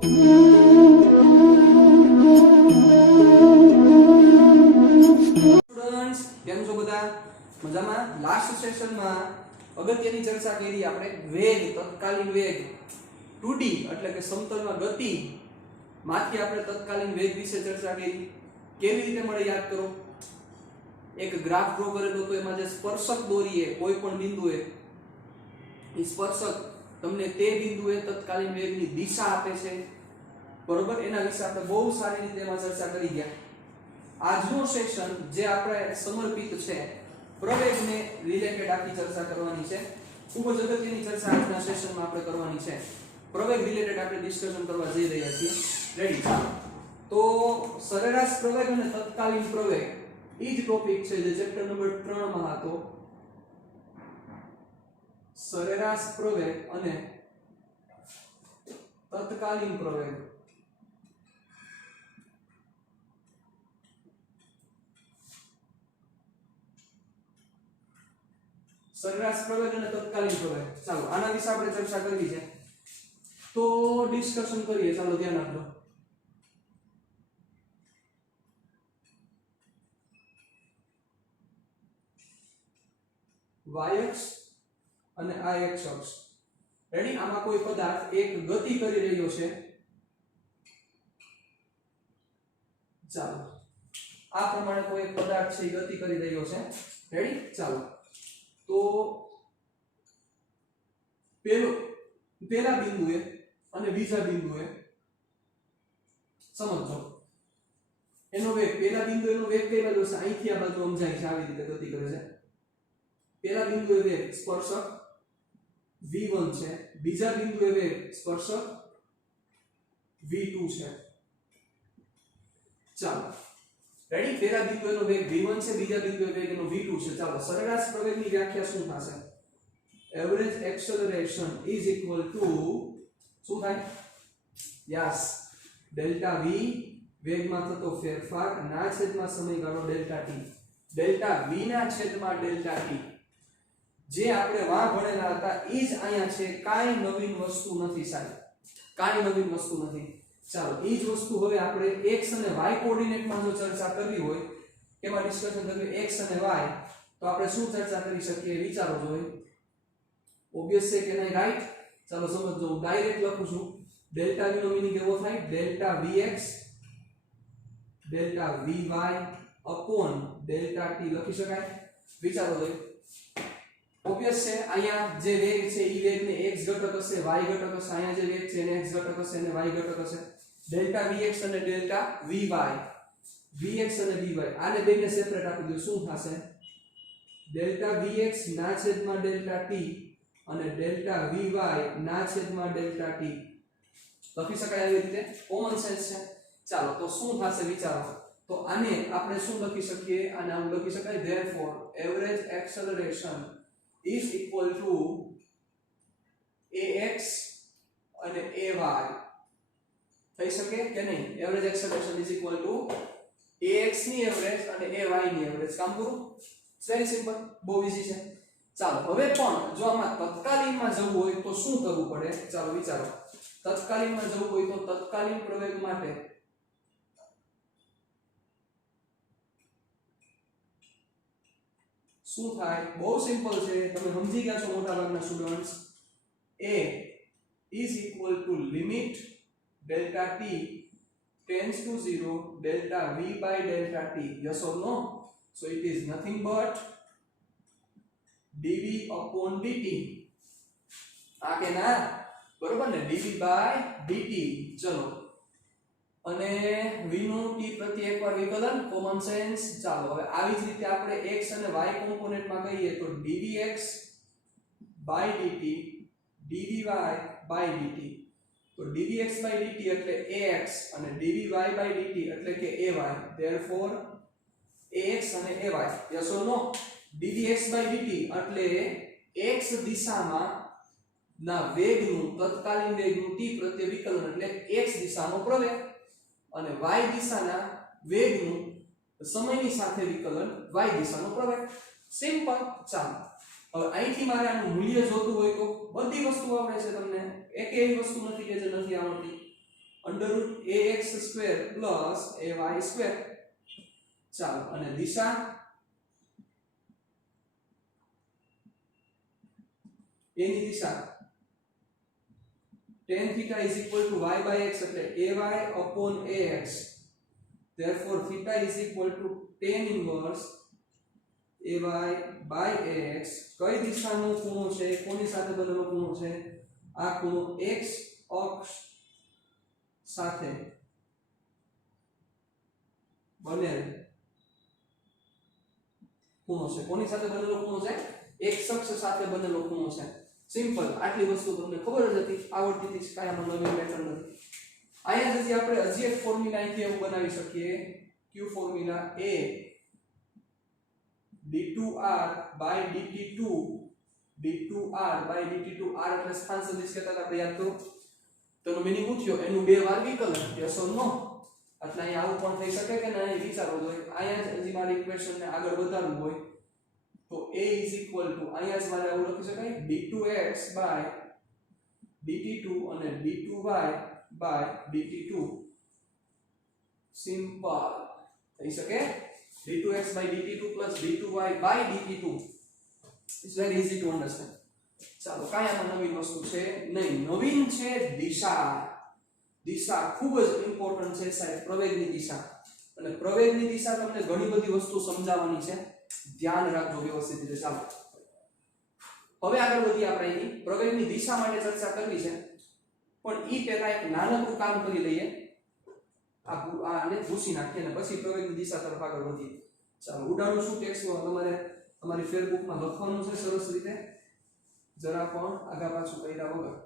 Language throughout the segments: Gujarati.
સ્ટુડન્ટ્સ કેમ છો બધા મજામાં? લાસ્ટ સેશનમાં અગત્યની ચર્ચા કરી આપણે વેગ, તત્કાલીન વેગ 2D એટલે કે સમતલમાં ગતિ માંથી આપણે તત્કાલીન વેગ વિશે ચર્ચા કરી. કેવી રીતે મળે યાદ કરો. એક ગ્રાફ ડ્રો કરેલો તો એમાં જે સ્પર્શક દોરીએ કોઈ પણ બિંદુએ એ સ્પર્શક તમને તે બિંદુએ તત્કાલીન વેગની દિશા આપે છે. બરોબર, એના વિશે આપણે બહુ સારી રીતે એમાં ચર્ચા કરી ગયા. આજનો સેશન જે આપણે સમર્પિત છે પ્રવેગને રિલેટેડ આખી ચર્ચા કરવાની છે. ખૂબ જ અગત્યની ચર્ચા આજના સેશનમાં આપણે કરવાની છે. પ્રવેગ રિલેટેડ આપણે ડિસ્કશન કરવા જઈ રહ્યા છીએ. રેડી? તો સરેરાશ પ્રવેગ અને તત્કાલીન પ્રવેગ એ જ ટોપિક છે જે ચેપ્ટર નંબર 3 માં હતો. સરેરાશ પ્રવેગ અને તત્કાલીન પ્રવેગ. સરેરાશ પ્રવેગ અને તત્કાલીન પ્રવેગ. ચાલો આના વિશે આપણે ચર્ચા કરવી છે તો ડિસ્કશન કરીએ. ચાલો ધ્યાન આપજો. y અક્ષ અને આ x અક્ષ. રેડી? આમાં કોઈ પદાર્થ એક ગતિ કરી રહ્યો છે. ચાલો આ પ્રમાણે કોઈ એક પદાર્થ છે ગતિ કરી રહ્યો છે. રેડી? ચાલો તો પેલા બિંદુએ અને બીજા બિંદુએ સમજો એનો વેગ. પેલા બિંદુ એનો વેગ કઈ બાજુ છે? અહીંથી આ બાજુ સમજાય છે આવી રીતે ગતિ કરે છે. પેલા બિંદુએ વેગ સ્પર્શક v1 છે, બીજા બિંદુએ વેગ સ્પર્શક v2 છે. ચાલો રેડી? પેલા બિંદુએનો વેગ v1 છે, બીજા બિંદુએ વેગ એનો v2 છે. ચાલો સરેરાશ પ્રવેગની વ્યાખ્યા શું થશે? Average acceleration is equal to શું થાય? યસ, ડેલ્ટા v વેગમાં થતો ફેરફાર ના છેદમાં સમયગાળો ડેલ્ટા t. ડેલ્ટા v ના છેદમાં ડેલ્ટા t જે આપણે વાં ભણેલા હતા એ જ અહીંયા છે. કાંઈ નવીન વસ્તુ નથી સાહેબ, કાંઈ નવીન વસ્તુ નથી. ચાલો એ જ વસ્તુ હવે આપણે x અને y કોઓર્ડિનેટમાં જો ચર્ચા કરવી હોય, એમાં ડિસ્કશન કરવી x અને y, તો આપણે શું ચર્ચા કરી શકીએ? વિચારો જોઈએ. ઓબ્વિયસ છે કે નહીં? રાઈટ? ચાલો સમજો. હું ડાયરેક્ટ લખું છું. ડેલ્ટા v નો મીનિંગ એવો થાય delta vx delta vy upon delta t લખી શકાય. વિચારો જોઈએ. ઓબ્વિયસ છે અહીંયા જે વેગ છે ઈ વેગને x ઘટક હશે, y ઘટક હશે. અહીંયા જે વેગ છે એને x ઘટક હશે અને y ઘટક હશે. ડેલ્ટા vx અને ડેલ્ટા vy, vx અને vy આને બેને સેપરેટ આપી દો. શું થશે? ડેલ્ટા vx ના છેદમાં ડેલ્ટા t અને ડેલ્ટા vy ના છેદમાં ડેલ્ટા t લખી શકાય આવી રીતે. કોમન સેન્સ છે. ચાલો તો શું થશે વિચારો. તો આને આપણે શું લખી શકીએ? આને આમ લખી શકાય therefore average acceleration is equal to ax અને ay. થઈ શકે કે નહીં? Average acceleration is equal to ax ની એવરેજ અને ay ની એવરેજ. કામ પૂરું. વેરી સિમ્પલ, બહુ ઈઝી છે. ચાલો હવે પણ જો આમાં તત્કાલીનમાં જવું હોય તો શું કરવું પડે? ચાલો વિચારો. તત્કાલીનમાં જવું હોય તો તત્કાલીન પ્રવેગ માટે શું થાય? બહુ સિમ્પલ છે. તમે સમજી ગયા છો મોટા ભાગના students. a is equal to limit delta t tends to 0 delta v by delta t. Yes or no? So it is nothing but dv upon dt. આ કે ના? બરોબર ને? dv by dt. ચલો અને v નું t પ્રતિ એકવાર વિકલન. Common sense. ચાલો હવે આવી જ રીતે આપણે x અને y કોમ્પોનેન્ટમાં કહીએ તો dvx by dt dvy by dt. તો dvx by dt એટલે ax અને dvy by dt એટલે કે ay. therefore ax અને ay. yes or no? dvx by dt એટલે x દિશામાં ના વેગનું તત્કાલીન વેગનું t પ્રત્યે વિકલન એટલે x દિશાનો પ્રવેગ અને y દિશાના વેગનું સમયની સાથે વિકલન y દિશાનો પ્રવેગ. સિમ્પલ. ચાલો હવે અહીંથી મારે આનું મૂલ્ય જોતું હોય તો બધી વસ્તુ આવડે છે તમને. એક એવી વસ્તુ નથી કે જે નથી આવડતી. √ax² + ay². ચાલો અને દિશા એની દિશા tan θ = y/x એટલે ay/ax. therefore θ = tan inverse ay/x. કઈ દિશાનો ખૂણો છે? કોની સાથે બનેલો ખૂણો છે? આ ખૂણો x અક્ષ સાથે બનેલ ખૂણો છે. કોની સાથે બનેલો ખૂણો છે? x અક્ષ સાથે બનેલો ખૂણો છે. સિમ્પલ. આટલી વસ્તુ તમને ખબર જ હતી, આવડતી હતી, કાયમાં નવી પેટર્ન નથી. અહીંયા જતી આપણે હજી એક ફોર્મ્યુલા અહીંથી એવું બનાવી શકીએ. q formula a d2r/dt2 d2r/dt2 r એટલે સ્થાન સદિશ કહેતા હતા આપણે, યાદ કરો. તેનો મીનિંગ શું થયો? એનું બે વાર વિકલન. યસ ઓર નો? એટલે અહીંયા આવું પણ થઈ શકે કે નહીં વિચારવો જોઈએ. અહીંયા જ હજી મારી ઇક્વેશનને આગળ વધારવું હોય તો a અહીંયા જ મારે આવું લખી શકાય d2x/dt2 અને d2y/dt2. સિમ્પલ થઈ શકે. d2x/dt2 + d2y/dt2 it's very easy to understand. ચાલો, કાંઈ નવીન વસ્તુ છે નહીં. નવીન છે દિશા. દિશા ખૂબ જ ઇમ્પોર્ટન્ટ છે સાહેબ, પ્રવેગની દિશા. અને પ્રવેગની દિશા તમને ઘણી બધી વસ્તુ સમજાવવાની છે, ધ્યાન રાખજો વ્યવસ્થિત રીતે. ચાલો હવે આગળ વધીએ. આપણે અહીં પ્રવેગની દિશા માટે ચર્ચા કરવી છે, પણ ઈ પહેલા એક નાનકડું કામ કરી લઈએ. આને ભૂસી નાખીએ અને પછી પ્રવેગની દિશા તરફ આગળ વધીએ. ચાલો, ઉડાડું છું ટેક્સ્ટમાં. તમારે તમારી ફેરબુકમાં લખવાનું છે સરસ રીતે, જરા પણ આગા પાછું કર્યા વગર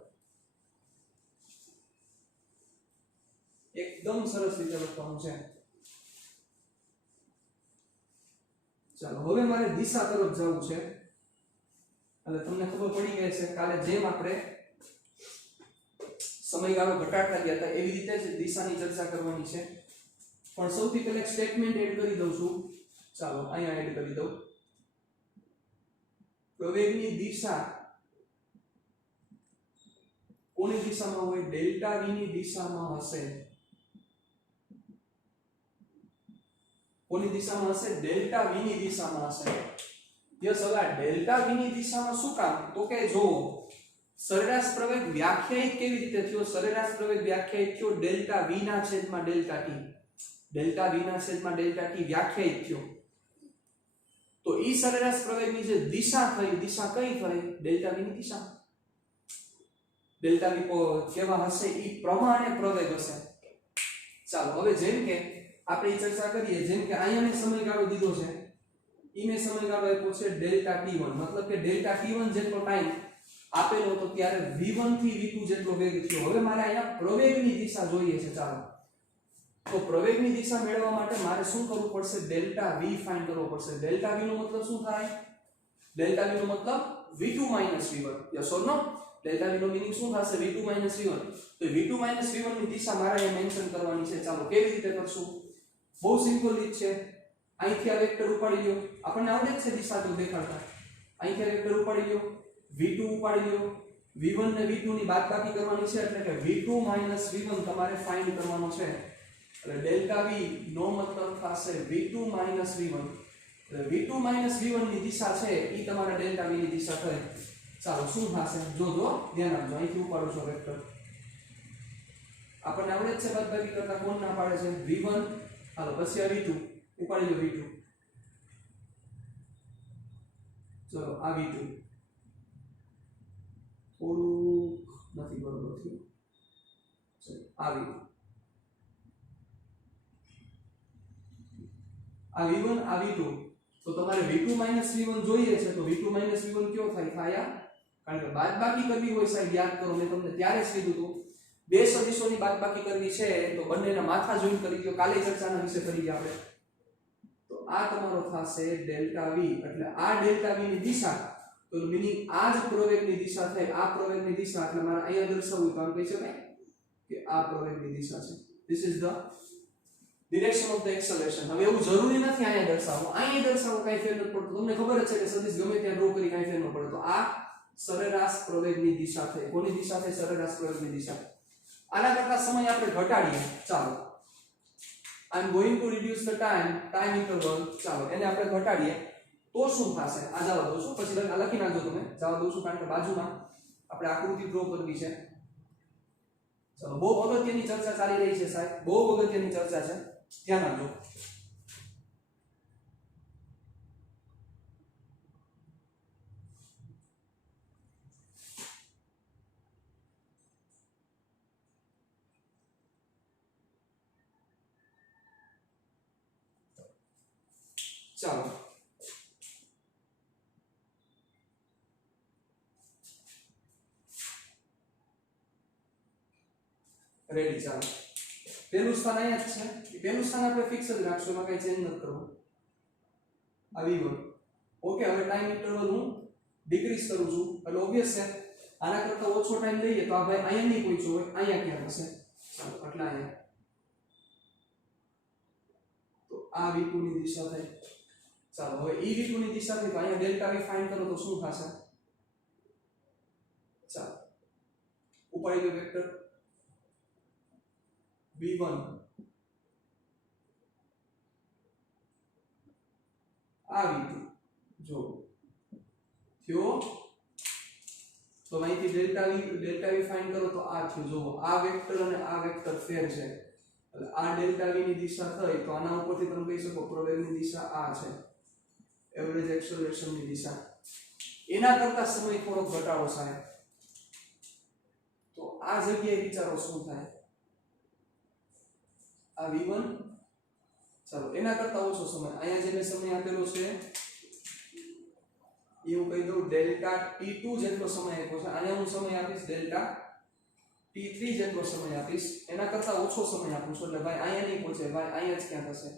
એકદમ સરસ રીતે લખવાનું છે. ચાલો, હવે મારે દિશા તરફ જવું છે. એટલે તમને ખબર પડી ગઈ છે કાલે જેમ આપણે સમયગાળો ઘટાડતા ગયા હતા એવી રીતે જ દિશાની ચર્ચા કરવાની છે. પણ સૌથી પહેલા સ્ટેટમેન્ટ એડ કરી દઉં છું. ચાલો, અહીંયા એડ કરી દઉં. પ્રવેગની દિશા કોની દિશામાં હોય? ડેલ્ટા v ની દિશામાં હશે. કોની દિશામાં હશે? ડેલ્ટા v ની દિશામાં હશે. યસ, હવે ડેલ્ટા v ની દિશામાં શું કામ? તો કે જો સરેરાશ પ્રવેગ વ્યાખ્યાયિત કેવી રીતે થયો? સરેરાશ પ્રવેગ વ્યાખ્યાયિત થયો ડેલ્ટા v ના છેદમાં ડેલ્ટા t. ડેલ્ટા v ના છેદમાં ડેલ્ટા t વ્યાખ્યાયિત થયો. તો ઈ સરેરાશ પ્રવેગની જે દિશા થઈ, દિશા કઈ થઈ? ડેલ્ટા v ની દિશા. ડેલ્ટા v કેવા હશે? ઈ પ્રમાણે પ્રવેગ હશે. ચાલો, હવે જેમ કે આપણે ચર્ચા કરીએ, જેમ કે અહીંયા મેં સમયગાળો દીધો છે, ઈ મેં સમયગાળો આપ્યો છે ડેલ્ટા t1. મતલબ કે ડેલ્ટા t1 જેટલો ટાઈમ આપેલો હતો ત્યારે v1 થી v2 જેટલો વેગ થયો. હવે મારે અહીંયા પ્રવેગની દિશા જોઈએ છે. ચાલો, તો પ્રવેગની દિશા મેળવવા માટે મારે શું કરવું પડશે? ડેલ્ટા v ફાઇન્ડ કરવો પડશે. ડેલ્ટા v નો મતલબ શું થાય? ડેલ્ટા v નો મતલબ v2 - v1. Yes or no? Delta v નો મીનિંગ શું થશે? v2 - v1. તો v2 - v1 ની દિશા મારે અહીંયા મેન્શન કરવાની છે. ચાલો, કેવી રીતે કરશું? બહુ સિમ્પલ રીત છે. અહીંથી આ વેક્ટર ઉપાડી લ્યો. આપણને આવડે જ છે દિશા તો દેખાડતા. અહીંથી વેક્ટર ઉપાડી લ્યો, v2 ઉપાડી લ્યો, v1 ને v2 ની બાદબાકી કરવાની છે, એટલે કે v2 - v1 તમારે ફાઇન્ડ કરવાનો છે. એટલે ડેલ્ટા v નો મતલબ થશે v2 - v1. એટલે v2 - v1 ની દિશા છે ઈ તમારા ડેલ્ટા v ની દિશા થઈ. ચાલો, શું થશે? જોજો, ધ્યાન આપજો. અહીંથી ઉપાડો છો વેક્ટર. આપણને આવડે જ છે બાદબાકી કરતા. કોણ ના પાડે છે? v1. હાલો, પછી આ v2 ઉપાડી લો. v2. ચલો, આ v2 થોડું નથી બરોબર થયું. ચલો, આ v2, આ v1, આ v2. તો તમારે v2 - v1 જોઈએ છે. તો v2 - v1 કયો થાય? થાય, કારણ કે બાદબાકી કરવી હોય સાહેબ, યાદ કરો, મેં તમને ત્યારે જ કીધું હતું બે સદિશોની બાદબાકી કરવી છે તો બંનેના માથા જોઈન કરી દો. કાલે ચર્ચાના વિશે કરી આપણે. તો આ તમારો થશે ડેલ્ટા v. એટલે આ ડેલ્ટા v ની દિશા, તો મીનિંગ આ જ પ્રવેગની દિશા થાય. આ પ્રવેગની દિશા એટલે મારે અહીંયા દર્શાવવું તો આમ કહી શકાય કે આ પ્રવેગની દિશા છે. This is the direction of the acceleration. હવે એવું જરૂરી નથી અહીંયા દર્શાવવું. અહીંયા દર્શાવવું કાંઈ ફેર નથી પડતો. તમને ખબર જ છે કે સદિશ ગમે ત્યાં ડ્રો કરી કાંઈ ફેર ન પડે. તો આ સરેરાશ પ્રવેગની દિશા થઈ. કોની દિશા થઈ? સરેરાશ પ્રવેગની દિશા. આના કરતા સમય આપણે ઘટાડીએ ચાલો I am going to reduce the time interval ચાલો એને આપણે ઘટાડીએ તો શું થશે આ જવા દો છું પછી લખી નાખજો તમે જવા દો છું કારણ કે બાજુમાં આપણે આકૃતિ ડ્રો કરવી છે ચાલો બહુ અગત્યની ચર્ચા ચાલી રહી છે સાહેબ બહુ અગત્યની ચર્ચા છે ધ્યાન આપજો ચાલો રેડી ચાલો પહેલું સ્થાન અહીંયા જ છે પહેલું સ્થાન આપણે ફિક્સ જ રાખશું એમાં કઈ ચેન્જ નથી કરવું આ v1 ઓકે હવે ટાઈમ ઇન્ટરવલ હું ડિક્રીઝ કરું છું એટલે ઓબવિયસ છે આના કરતા ઓછો ટાઈમ લઈએ તો આ ભાઈ અહીંયા નહીં પહોંચ્યો હોય અહીંયા ક્યાં થશે ચાલો એટલે અહીંયા તો આ v2 ની દિશા થાય ચાલો હવે e v2 ની દિશા થઈ તો અહીંયા ડેલ્ટા v ફાઇન્ડ કરો તો શું થશે ચાલો ઉપાડી લો વેક્ટર v1 આ v2 જો થયો તો અહીંથી ડેલ્ટા v ફાઇન્ડ કરો તો આ થયું જો આ વેક્ટર અને આ વેક્ટર ફેર છે એટલે આ ડેલ્ટા v ની દિશા થઈ તો આના ઉપરથી તમે કહી શકો પ્રવેગની દિશા આ છે એવરેજ એક્સેલરેશન ની દિશા એના કરતા સમય થોડો ઘટાડો થાય તો આ જગ્યાએ વિચારો શું થાય આ v1 ચાલો એના કરતા ઓછો સમય અહીંયા જે મેં સમય આપેલો છે એવું કહી દઉં ડેલ્ટા t2 જેટલો સમય આપ્યો છે આને હું સમય આપીશ ડેલ્ટા t3 જેટલો સમય આપીશ એના કરતા ઓછો સમય આપું છું એટલે ભાઈ અહીંયા નહીં પહોંચે ભાઈ અહીંયા જ ક્યાં થશે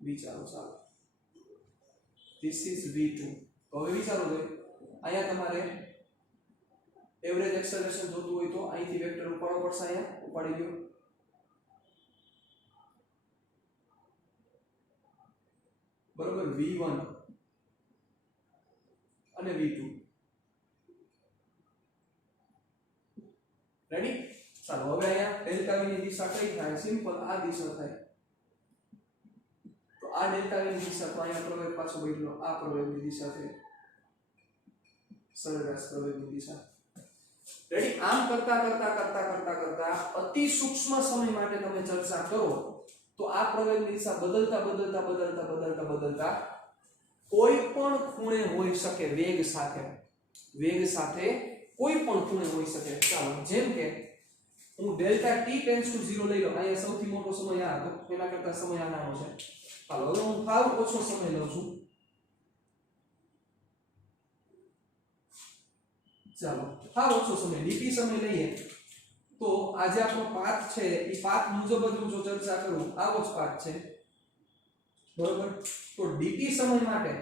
વિચારો ચાલો this is v2 તો હવે વિચારો જોઈએ અહીંયા તમારે એવરેજ એક્સેલરેશન જોતું હોય તો અહીંથી વેક્ટર ઉપાડવો પડશે અહીંયા ઉપાડી લ્યો બરોબર v1 અને v2 રેડી ચાલો હવે અહીંયા ડેલ્ટા v ની દિશા કઈ થાય સિમ્પલ આ દિશા થાય તો આ ડેલ્ટા v ની દિશા તો અહીંયા પ્રવેગ પાછો બદલો આ પ્રવેગની દિશા છે સરેરાશ પ્રવેગની દિશા રેડી આમ કરતા અતિ સૂક્ષ્મ સમય માટે તમે ચર્ચા કરો તો આ પ્રવેગની દિશા બદલતા કોઈ પણ ખૂણે હોઈ શકે વેગ સાથે કોઈ પણ ખૂણે હોઈ શકે ચાલો જેમ કે હું ડેલ્ટા t ટેન્ડ્સ ટુ 0 લઈ લઉં અહીંયા સૌથી મોટો સમય આ હતો એના કરતા સમય આ નાનો છે ચાલો હવે હું સાવ ઓછો સમય લઉં છું ચાલો સાવ ઓછો સમય dt સમય લઈએ તો આજે આપણો પાથ છે એ પાથ મુજબ જ હું જો ચર્ચા કરું આવો જ પાથ છે બરોબર તો dt સમય માટે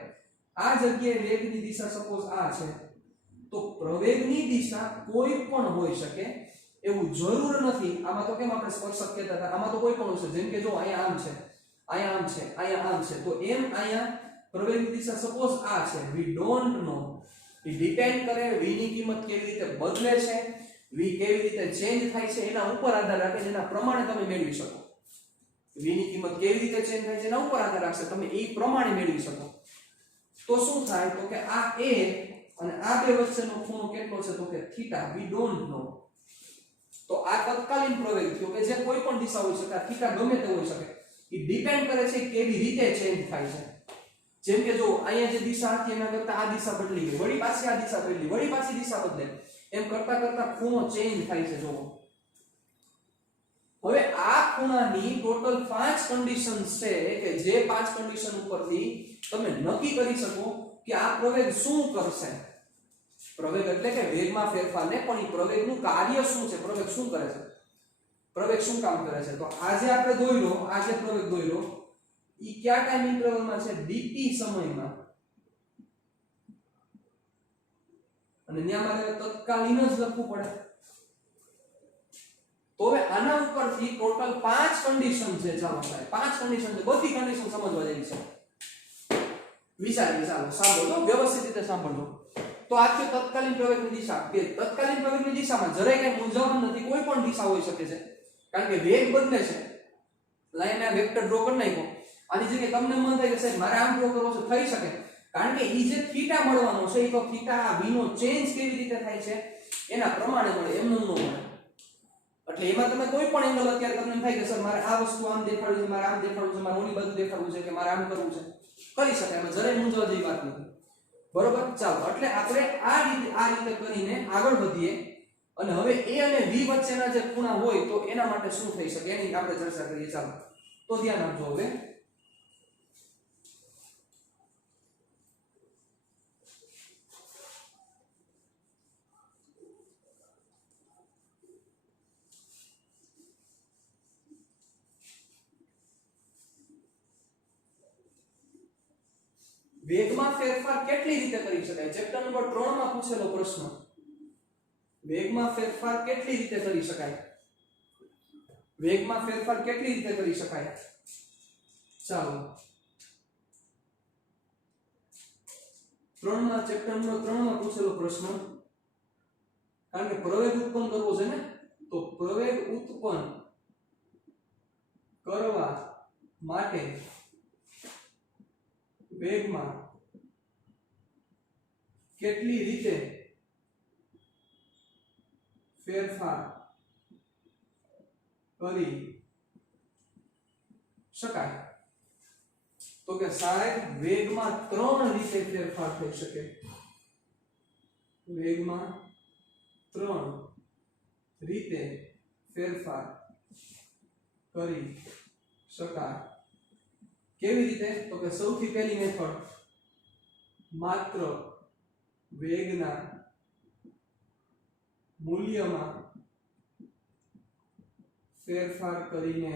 આ જગ્યાએ વેગની દિશા સપોઝ આ છે તો પ્રવેગની દિશા કોઈ પણ હોઈ શકે એવું જરૂર નથી આમાં તો કેમ આપણે સ્પર્શક કહેતા હતા આમાં તો કોઈ પણ હોઈ શકે જેમ કે જો અહીંયા આમ છે અહીંયા આમ છે અહીંયા આમ છે તો એમ અહીંયા પ્રવેગની દિશા સપોઝ આ છે we don't know A depend કરે v ની કિંમત કેવી રીતે બદલે છે v કેવી રીતે ચેન્જ થાય છે એના ઉપર આધાર રાખે એના પ્રમાણે તમે મેળવી શકો v ની કિંમત કેવી રીતે ચેન્જ થાય છે એના ઉપર આધાર રાખશે તમે એ પ્રમાણે મેળવી શકો તો શું થાય તો કે આ a અને આ બે વચ્ચેનો ખૂણો કેટલો છે તો કે થીટા વી ડોન્ટ નો તો આ તત્કાલીન પ્રવેગ થયો કે જે કોઈ પણ દિશા હોઈ શકે આ થીટા ગમે તે હોઈ શકે એ ડિપેન્ડ કરે છે કેવી રીતે ચેન્જ થાય છે જેમ કે જો અહીંયા જે દિશા હતી એના કરતા આ દિશા બદલી ગઈ વળી પાછી આ દિશા બદલી વળી પાછી દિશા બદલે એમ કરતા ખૂણો ચેન્જ થાય છે જો હવે આ ખૂણાની ટોટલ 5 કન્ડિશન્સ છે કે જે 5 કન્ડિશન ઉપરથી તમે નક્કી કરી શકો કે આ પ્રવેગ શું કરશે પ્રવેગ એટલે કે વેગમાં ફેરફાર ને પણ એ પ્રવેગનું કાર્ય શું છે પ્રવેગ શું કરે છે પ્રવેગ શું કામ કરે છે તો આજે આપણે દોર્યો આ જે પ્રવેગ દોર્યો ઈ કયા ટાઈમ ઇન્ટરવલમાં છે dt સમયમાં અને ત્યાં મારે તત્કાલીન જ લખવું પડે તો હવે આના ઉપરથી ટોટલ 5 કન્ડિશન છે ચાલો સાહેબ 5 કન્ડિશન છે બધી કન્ડિશન સમજવા જેવી છે વિચારીએ ચાલો સાંભળો વ્યવસ્થિત રીતે સાંભળો તો આ છે તત્કાલીન પ્રવેગની દિશા કે તત્કાલીન પ્રવેગની દિશામાં જરાય કઈ મૂંઝવણ નથી, કોઈ પણ દિશા હોઈ શકે છે કારણ કે વેગ બદલે છે. લાઈન આ વેક્ટર ડ્રો કરી નાખો, આની જગ્યાએ તમને મન થાય કે સાહેબ મારે આમ ડ્રો કરવો છે, થઈ શકે કારણ કે ઈ જે થીટા મળવાનો છે એ તો થીટા v નો ચેન્જ કેવી રીતે થાય છે એના પ્રમાણે મળે, એમ ન મળે. એટલે એમાં તમે કોઈ પણ એંગલ અત્યારે તમને થાય કે સર મારે આ વસ્તુ આમ દેખાડવું છે, મારે આમ દેખાડવું છે, મારે ઓલી બાજુ દેખાડવું છે કે મારે આમ કરવું છે, કરી શકાય, એમાં જરાય મૂંઝવવા જેવી વાત નથી. બરોબર, ચાલો એટલે આપણે આ રીતે કરીને આગળ વધીએ અને હવે a અને v વચ્ચેના જે ખૂણા હોય તો એના માટે શું થઈ શકે એની આપણે ચર્ચા કરીએ. ચાલો તો ધ્યાન આપજો. હવે વેગમાં ફેરફાર કેટલી રીતે કરી શકાય? ચેપ્ટર નંબર 3 માં પૂછેલો પ્રશ્ન. વેગમાં ફેરફાર કેટલી રીતે કરી શકાય? વેગમાં ફેરફાર કેટલી રીતે કરી શકાય? ચાલો ચેપ્ટર નંબર 3 માં પૂછેલો પ્રશ્ન, કારણ કે પ્રવેગ ઉત્પન્ન કરવો છે ને, તો પ્રવેગ ઉત્પન્ન કરવા માટે વેગમાં કેટલી રીતે ફેરફાર કરી શકાય? તો કે સાહેબ વેગમાં 3 રીતે ફેરફાર થઈ શકે. વેગમાં 3 રીતે ફેરફાર કરી શકાય. કેવી રીતે? તો કે સૌથી પહેલી મેથડ, માત્ર વેગના મૂલ્યમાં ફેરફાર કરીને.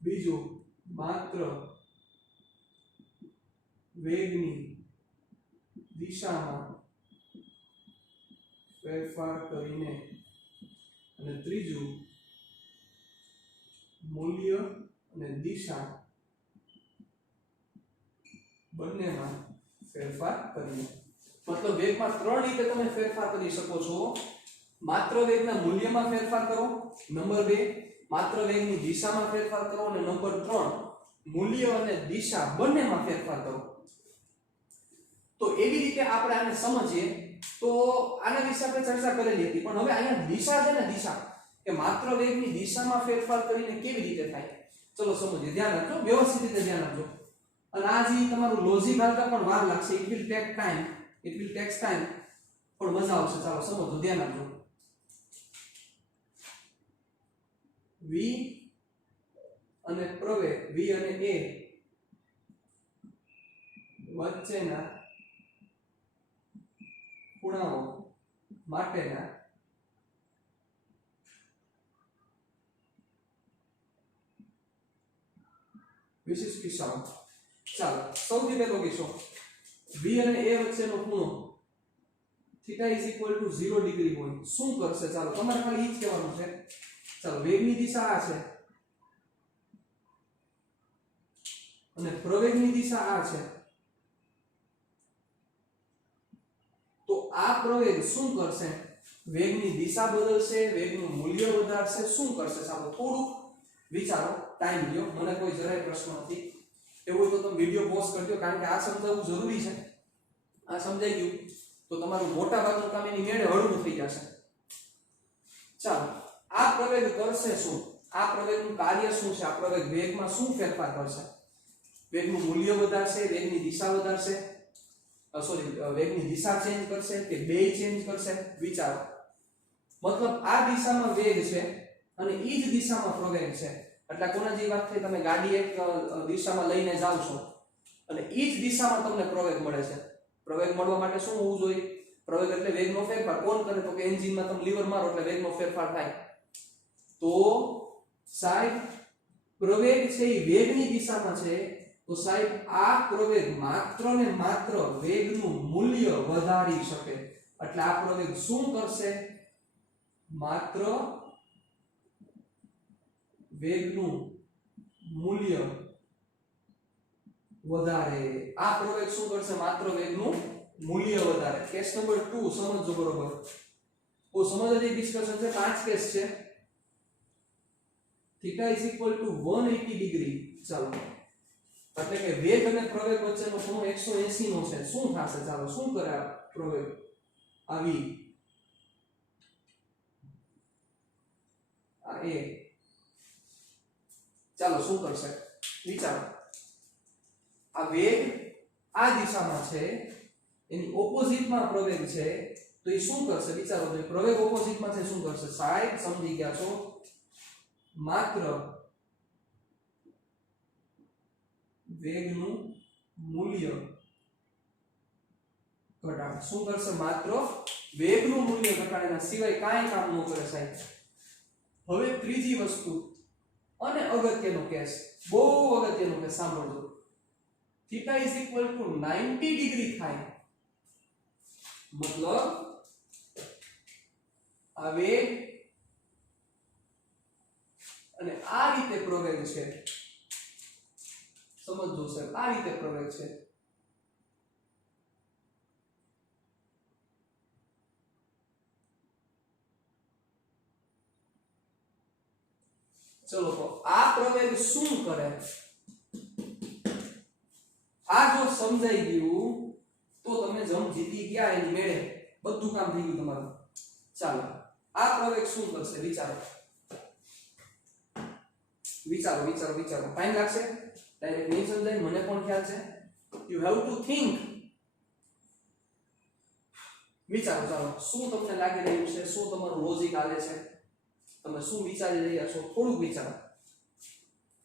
બીજું, માત્ર વેગની દિશામાં ફેરફાર કરીને. અને ત્રીજું, મૂલ્ય અને દિશા બંનેમાં ફેરફાર કરીને. મતલબ વેગમાં 3 રીતે તમે ફેરફાર કરી શકો છો. માત્ર વેગના મૂલ્યમાં ફેરફાર કરો, નંબર 2 માત્ર વેગની દિશામાં ફેરફાર કરો, અને નંબર 3 મૂલ્ય અને દિશા બંનેમાં ફેરફાર કરો. તો એવી રીતે આપણે આને સમજીએ તો આના વિશે આપણે ચર્ચા કરેલી હતી, પણ હવે અહીંયા દિશા છે ને, દિશા કે માત્ર વેગની દિશામાં ફેરફાર કરીને કેવી રીતે થાય, ચલો સમજીએ. ધ્યાન રાખજો, વ્યવસ્થિત રીતે ધ્યાન રાખજો. અને આ જે તમારું લોજિક હાલતા પણ વાર લાગશે, ઇટ વિલ ટેક ટાઈમ, પણ મજા આવશે. ચાલો સમજો, ધ્યાન આપજો. v અને પ્રવેગ, v અને a વચ્ચેના ખૂણાઓ માટેના વિશિષ્ટ કિસ્સાઓ. ચાલો સૌથી પહેલો કિસ્સો, v અને a વચ્ચેનો ખૂણો θ = 0 ડિગ્રી હોય. શું કરશે? ચાલો તમારે ખાલી ઈ જ કહેવાનું છે. ચાલો વેગની દિશા આ છે અને પ્રવેગની દિશા આ છે, તો આ પ્રવેગ શું કરશે? વેગની દિશા બદલશે, વેગનું મૂલ્ય વધારશે, શું કરશે? ચાલો થોડું વિચારો, ટાઈમ લ્યો, મને કોઈ જરાય પ્રશ્ન નથી. એવું તો તમે વિડિયો પોઝ કરજો, કારણ કે આ સમજાવવું જરૂરી છે. આ સમજાઈ ગયું તો તમારું મોટા ભાગનું કામ એની મેળે હળવું થઈ જશે. ચાલો આ પ્રવેગ કરશે શું? આ પ્રવેગનું કાર્ય શું છે? આ પ્રવેગ વેગમાં શું ફેરફાર કરશે? વેગનું મૂલ્ય વધારશે, વેગની દિશા વધારશે, વેગની દિશા ચેન્જ કરશે કે બેય ચેન્જ કરશે? વિચારો. મતલબ આ દિશામાં વેગ છે અને ઈ જ દિશામાં પ્રવેગ છે. એટલે કોના જેવી વાત થઈ? તમે ગાડી એક દિશામાં લઈને જાવ છો અને ઈ જ દિશામાં તમને પ્રવેગ મળે છે. પ્રવેગ મળવા માટે શું હોવું જોઈએ? પ્રવેગ એટલે વેગનો ફેરફાર. કોણ કરે? તો કે એન્જિનમાં તમે લીવર મારો એટલે વેગનો ફેરફાર થાય. તો સાહેબ પ્રવેગ છે એ વેગની દિશામાં છે, તો સાહેબ આ પ્રવેગ માત્ર ને માત્ર વેગનું મૂલ્ય વધારી શકે. એટલે આ પ્રવેગ શું કરશે? માત્ર વેગનું મૂલ્ય વધારે. આ પ્રવેગ શું કરશે? માત્ર વેગનું મૂલ્ય વધારે. કેસ નંબર 2 સમજો બરોબર. ઓ સમજવાની ડિસ્કશન છે. 5 કેસ છે. θ = 180 ડિગ્રી. ચાલો, એટલે કે વેગ અને પ્રવેગ વચ્ચેનો ખૂણો 180 નો છે. શું થશે? ચાલો, શું કરે આ પ્રવેગ? આવી આ એ, ચાલો શું કરશે વિચારો. આ વેગ આ દિશામાં છે, એની ઓપોઝિટમાં પ્રવેગ છે, તો એ શું કરશે વિચારો. તો પ્રવેગ ઓપોઝિટમાં છે, શું કરશે? સાહેબ સમજી ગયા છો? માત્ર વેગનું મૂલ્ય ઘટાડે. શું કરશે? માત્ર વેગનું મૂલ્ય ઘટાડે, એના સિવાય કાંઈ કામ ન કરે સાહેબ. હવે ત્રીજી વસ્તુ અને અગત્યનો કેસ, બહુ અગત્યનો કેસ સાંભળજો. θ = 90 ડિગ્રી થાય, મતલબ આ વેગ અને આ રીતે પ્રવેગ છે. સમજો સાહેબ, આ રીતે પ્રવેગ છે. ચલો, તો આ પ્રવેગ શું કરે? આ જો સમજાઈ ગયું તો તમે જમ જીતી ગયા એની મેળે. બધું કામ થઈ ગયું તમારું. ચાલો, આ પ્રવેગ શું કરશે વિચારો. વિચારો વિચારો વિચારો. ટાઈમ લાગશે, ડાયરેક્ટ નહીં સમજાય, મને પણ ખ્યાલ છે. You have to think. વિચારો. ચાલો, શું તમને લાગી રહ્યું છે? શું તમારું લોજિક હાલે છે? તમે શું વિચારી રહ્યા છો? થોડુંક વિચારો,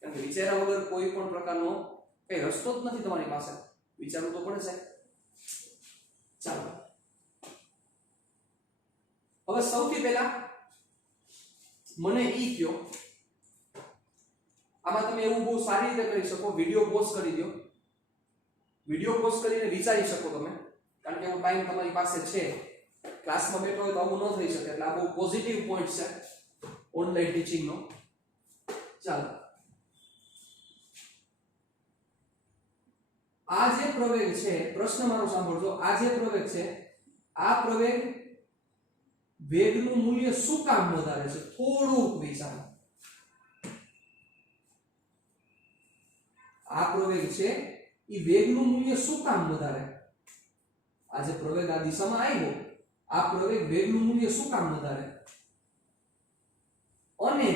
કેમ કે વિચાર્યા વગર કોઈ પણ પ્રકારનો કઈ રસ્તો જ નથી તમારી પાસે. વિચારવું તો પડે સાહેબ. ચાલો, હવે સૌથી પહેલા મને ઈ કયો, આમાં તમે એવું બહુ સારી રીતે કરી શકો. વિડિયો પોઝ કરી દો. વિડિયો પોઝ કરીને વિચારી શકો તમે, કારણ કે એનો ટાઈમ તમારી પાસે છે. ક્લાસમાં બેઠો હોય તો આવું ન થઈ શકે, એટલે આ બહુ પોઝિટિવ પોઈન્ટ છે ઓનલાઈન ટીચિંગનો. ચાલો, આ જે પ્રવેગ છે, પ્રશ્ન મારો સાંભળજો. આ જે પ્રવેગ છે, આ પ્રવેગ વેગનું મૂલ્ય શું કામ વધારે છે? થોડુંક વિચારો. આ પ્રવેગ છે એ વેગનું મૂલ્ય શું કામ વધારે? આ જે પ્રવેગ આ દિશામાં આવ્યો, આ પ્રવેગ વેગનું મૂલ્ય શું કામ વધારે? અને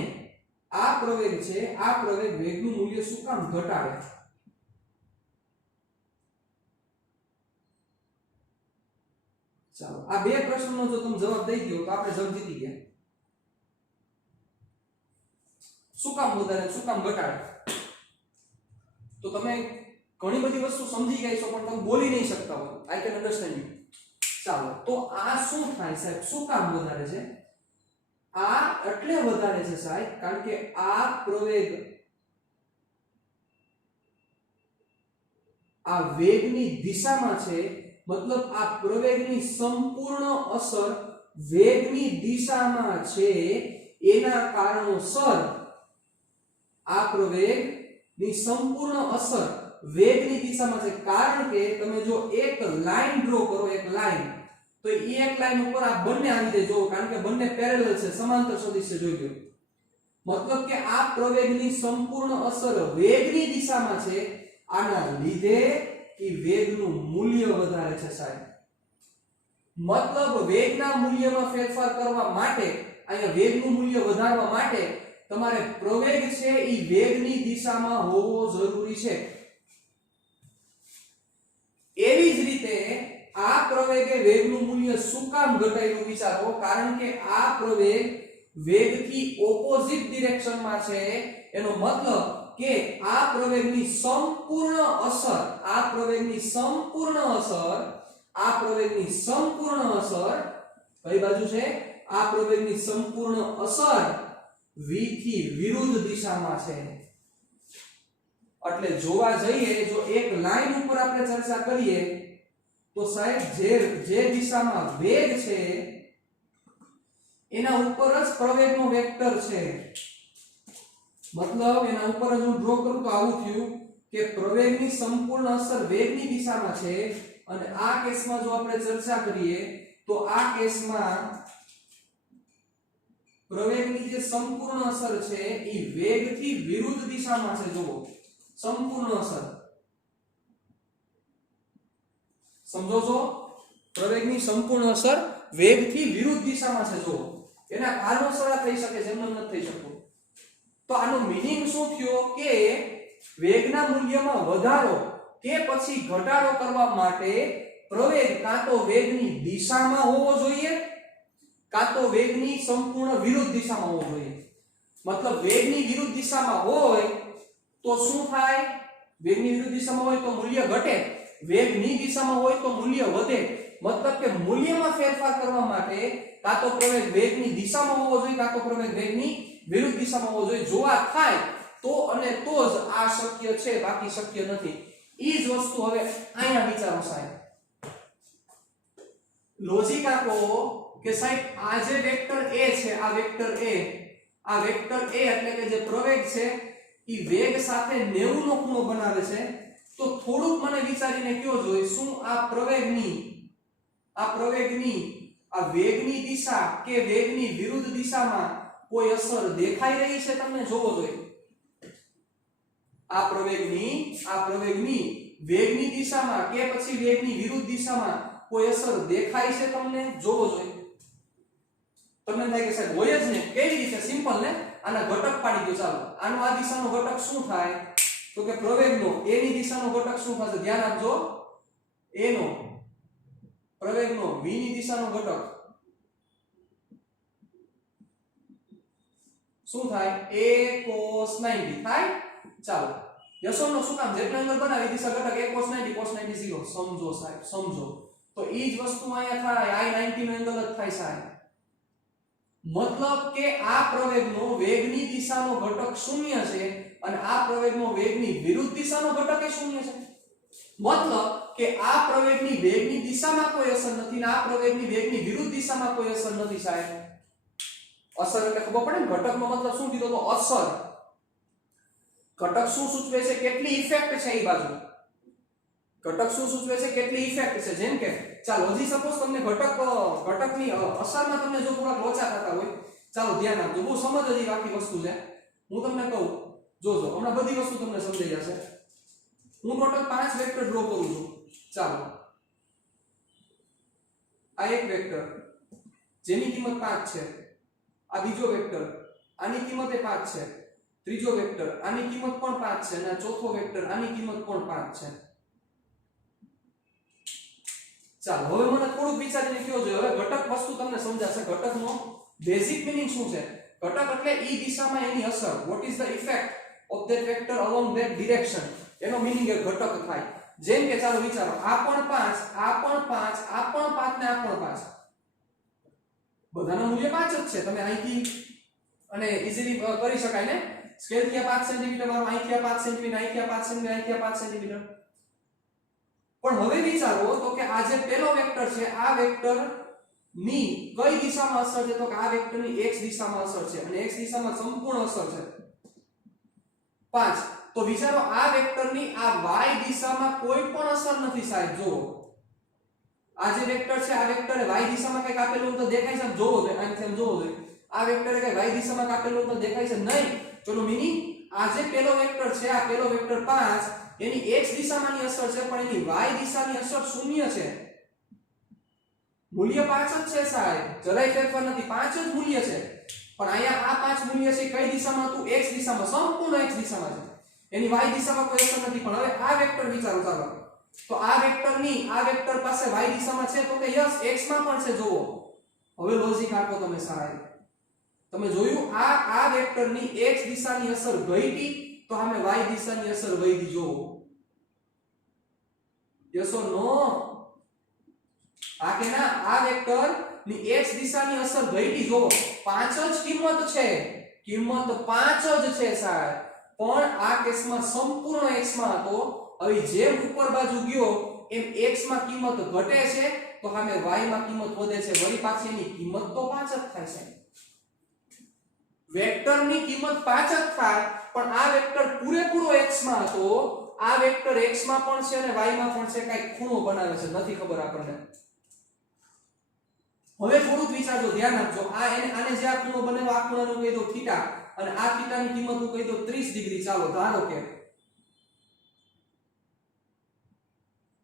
આ પ્રવેગ છે, આ પ્રવેગ વેગનું મૂલ્ય શું કામ ઘટાડે? ચાલો, આ બે પ્રશ્નનો જો તમે જવાબ દઈ દો તો આપણે જંગ જીતી ગયા. શું કામ વધારે, શું કામ ઘટાડે? તો તમે ઘણી બધી વસ્તુ સમજી ગયા છો, પણ તમે બોલી નહીં શકતા હો. I can understand you. ચાલો, તો આ શું થાય સાહેબ? શું કામ વધારે છે? આ એટલે વધારે છે સાહેબ, કારણ કે આ પ્રવેગ આ વેગની દિશામાં છે. મતલબ આ પ્રવેગની સંપૂર્ણ અસર વેગની દિશામાં છે. એના કારણોસર આ પ્રવેગની સંપૂર્ણ અસર વેગની દિશામાં છે. કારણ કે તમે જો એક લાઈન ડ્રો કરો, એક લાઈન, તો એ એક લાઈન ઉપર આ બંને આવી જાય. જો, કારણ કે બંને પેરેલલ છે, સમાંતર સદિશ છે. જોઈ લો, મતલબ કે આ પ્રવેગની સંપૂર્ણ અસર વેગની દિશામાં છે. આના લીધે એ વેગનું મૂલ્ય વધારે છે સાહેબ. મતલબ વેગના મૂલ્યમાં ફેરફાર કરવા માટે, અહીંયા વેગનું મૂલ્ય વધારવા માટે તમારે પ્રવેગ છે એ વેગની દિશામાં હોવો જરૂરી છે. એવી જ રીતે આ પ્રવેગે વેગનું મૂલ્ય શું કામ ઘટાડ્યું વિચારો? કારણ કે આ પ્રવેગ વેગથી ઓપોઝિટ ડિરેક્શનમાં છે. એનો મતલબ કે આ પ્રવેગની સંપૂર્ણ અસર, આ પ્રવેગની સંપૂર્ણ અસર, આ પ્રવેગની સંપૂર્ણ અસર કઈ બાજુ છે? આ પ્રવેગની સંપૂર્ણ અસર v થી વિરુદ્ધ દિશામાં છે. એટલે જોવા જઈએ, જો એક લાઈન ઉપર આપણે ચર્ચા કરીએ તો સાહેબ જે દિશામાં વેગ છે એના ઉપર જ પ્રવેગનો વેક્ટર છે. મતલબ એના ઉપર જ હું ડ્રો કરું તો આવું થયું કે પ્રવેગની સંપૂર્ણ અસર વેગની દિશામાં છે અને આ કેસમાં જો આપણે ચર્ચા કરીએ તો આ કેસમાં પ્રવેગની જે સંપૂર્ણ અસર છે એ વેગથી વિરુદ્ધ દિશામાં છે. જુઓ સંપૂર્ણ અસર સમજો છો, પ્રવેગની સંપૂર્ણ અસર વેગથી વિરુદ્ધ દિશામાં છે. જુઓ એના કારણોસર થઈ શકે છે, એમ નથી થઈ શકતું. તો આનો મીનિંગ શું થયો કે વેગના મૂલ્યમાં વધારો કે પછી ઘટાડો કરવા માટે પ્રવેગ કાં તો વેગની દિશામાં હોવો જોઈએ કાં તો વેગની સંપૂર્ણ વિરુદ્ધ દિશામાં હોવો જોઈએ. મતલબ વેગની વિરુદ્ધ દિશામાં હોય તો શું થાય? વેગની વિરુદ્ધ દિશામાં હોય તો મૂલ્ય ઘટે, વેગની દિશામાં હોય તો મૂલ્ય વધે. મતલબ કે મૂલ્યમાં ફેરફાર કરવા માટે કાં તો પ્રવેગ વેગની દિશામાં હોવો જોઈએ કાં તો પ્રવેગ વેગની વિરુદ્ધ દિશામાં હોવો જોઈએ. જો આ થાય તો અને તો જ આ શક્ય છે, બાકી શક્ય નથી. ઈ જ વસ્તુ હવે અહીંયા વિચારો સાહેબ. લોજિક આપો કે સાહેબ આ જે વેક્ટર a છે, આ વેક્ટર a એટલે કે જે પ્રવેગ છે ઈ વેગ સાથે 90 નો ખૂણો બનાવે છે. તો થોડુંક મને વિચારીને કયો જોઈએ, શું આ પ્રવેગની આ વેગની દિશા કે વેગની વિરુદ્ધ દિશામાં કોઈ અસર દેખાઈ રહી છે? તમને જોવો જોઈએ. આ પ્રવેગની વેગની દિશામાં કે પછી વેગની વિરુદ્ધ દિશામાં કોઈ અસર દેખાય છે? તમને જોવો જોઈએ. તમને થાય કે સાહેબ હોય જ ને. કેવી રીતે? સિમ્પલ ને. આના ઘટક પાડી દો. ચાલો આનો આ દિશાનો ઘટક શું થાય? તો કે પ્રવેગનો a ની દિશાનો ઘટક શું થશે? ધ્યાન આપજો. a નો પ્રવેગનો v ની દિશાનો ઘટક શું થાય? a cos 90 થાય. ચાલો યશોનો શું કામ? જેટલો એંગલ બનાવે એ દિશા ઘટક a cos 90 cos 90 0. સમજો સાહેબ, સમજો. તો ઈ જ વસ્તુ અહીંયા થાય. I 90 નો એંગલ જ થાય સાહેબ. મતલબ કે આ પ્રવેગનો વેગની દિશાનો ઘટક શૂન્ય છે અને આ પ્રવેગનો વેગની વિરુદ્ધ દિશાનો ઘટક એ શૂન્ય છે. મતલબ કે આ પ્રવેગની વેગની દિશામાં કોઈ અસર નથી અને આ પ્રવેગની વેગની વિરુદ્ધ દિશામાં કોઈ અસર નથી સાહેબ. અસર એટલે ખબર પડે ને, ઘટકનો મતલબ શું કીધો તો અસર. ઘટક શું સૂચવે છે? કેટલી ઇફેક્ટ છે એ બાજુ. ઘટક શું સૂચવે છે? કેટલી ઇફેક્ટ છે. જેમ કે ચાલો હજી સપોઝ તમને ઘટકની અસરમાં તમને જો થોડાક લોચા થતા હોય, ચાલો ધ્યાન આપજો. બહુ સમજ જ આખી વસ્તુ છે. હું તમને કહું, જોજો હમણાં બધી વસ્તુ તમને સમજાઈ જશે. હું ટોટલ 5 વેક્ટર ડ્રો કરું છું. ચાલો આ એક વેક્ટર જેની કિંમત 5 છે, આ બીજો વેક્ટર આની કિંમત એ 5 છે, ત્રીજો વેક્ટર આની કિંમત પણ 5 છે અને ચોથો વેક્ટર આની કિંમત પણ 5 છે. ચાલો હવે મને થોડુંક વિચારીને કયો જોઈએ. હવે ઘટક વસ્તુ તમને સમજાશે. ઘટકનો બેઝિક મીનિંગ શું છે? ઘટક એટલે ઈ દિશામાં એની અસર. Vote is the effect of that vector along that direction. એનો મીનિંગ એ ઘટક થાય. જેમ કે ચાલો વિચારો, આ પણ 5, આ પણ 5, આ પણ 5 ને આ પણ 5. બધાનું મૂલ્ય 5 જ છે. તમે અહીંથી અને ઈઝીલી કરી શકાય ને. સ્કેલ થી 5 સેન્ટીમીટર વાળો અહીંથી 5 સેન્ટીમીટર, અહીંથી 5 સેન્ટીમીટર, અહીંથી 5 સેન્ટીમીટર. પણ હવે વિચારો તો કે આ જે પહેલો વેક્ટર છે, આ વેક્ટર ની કઈ દિશામાં અસર છે? તો કે આ વેક્ટરની x દિશામાં અસર છે અને x દિશામાં સંપૂર્ણ અસર છે 5. તો વિચારો આ વેક્ટરની આ y દિશામાં કોઈ પણ અસર નથી સાહેબ. જુઓ આ જે વેક્ટર છે, આ વેક્ટરે y દિશામાં કંઈક આપેલું તો દેખાય છે? જોવો જોઈએ, અહીંથી આમ જોવો જોઈએ. આ વેક્ટરે કંઈ y દિશામાં આપેલું તો દેખાય છે? નહીં. ચલો મીનિંગ આ જે પહેલો વેક્ટર છે, આ પહેલો વેક્ટર 5, એની x દિશામાંની અસર છે પણ એની y દિશાની અસર શૂન્ય છે. મૂલ્ય 5 જ છે સાહેબ, જરાય ફેરફાર નથી. 5 જ મૂલ્ય છે. પણ અહીંયા આ 5 મૂલ્ય છે કઈ દિશામાં હતું? x દિશામાં, સંપૂર્ણ x દિશામાં છે. એની y દિશામાં કોઈ અસર નથી. પણ હવે આ વેક્ટર વિચારો. ચાલો તો આ વેક્ટર પાસે y દિશામાં છે તો કે યસ x માં પણ છે. જોવો હવે લોજિક આપો તમે સાહેબ. તમે જોયું આ વેક્ટરની x દિશાની અસર ઘટી તો સામે y દિશાની અસર વધી. જોવો યસ ઓર નો? આ કે ના, આ વેક્ટર ની x દિશાની અસર ઘટી. જોવો 5 જ કિંમત છે, કિંમત 5 જ છે સાહેબ. પણ આ કેસમાં સંપૂર્ણ x માં હતો. હવે જેમ ઉપર બાજુ ગયો એમ x માં કિંમત ઘટે છે તો સામે y માં કિંમત વધે છે. વળી પાછી એની કિંમત તો 5 જ થાય છે. વેક્ટરની કિંમત 5 જ થાય પણ આ વેક્ટર પૂરેપૂરો x માં હતો, આ વેક્ટર x માં પણ છે અને y માં પણ છે, કઈ ખૂણો બનાવે છે, નથી ખબર આપણને. હવે થોડુંક વિચારજો, ધ્યાન આપજો. આને જે આ ખૂણો બનેલો, આ ખૂણાનું કહી દો થીટા, અને આ થીટાની કિંમત હું કહી દો 30 ડિગ્રી. ચાલો ધારો કે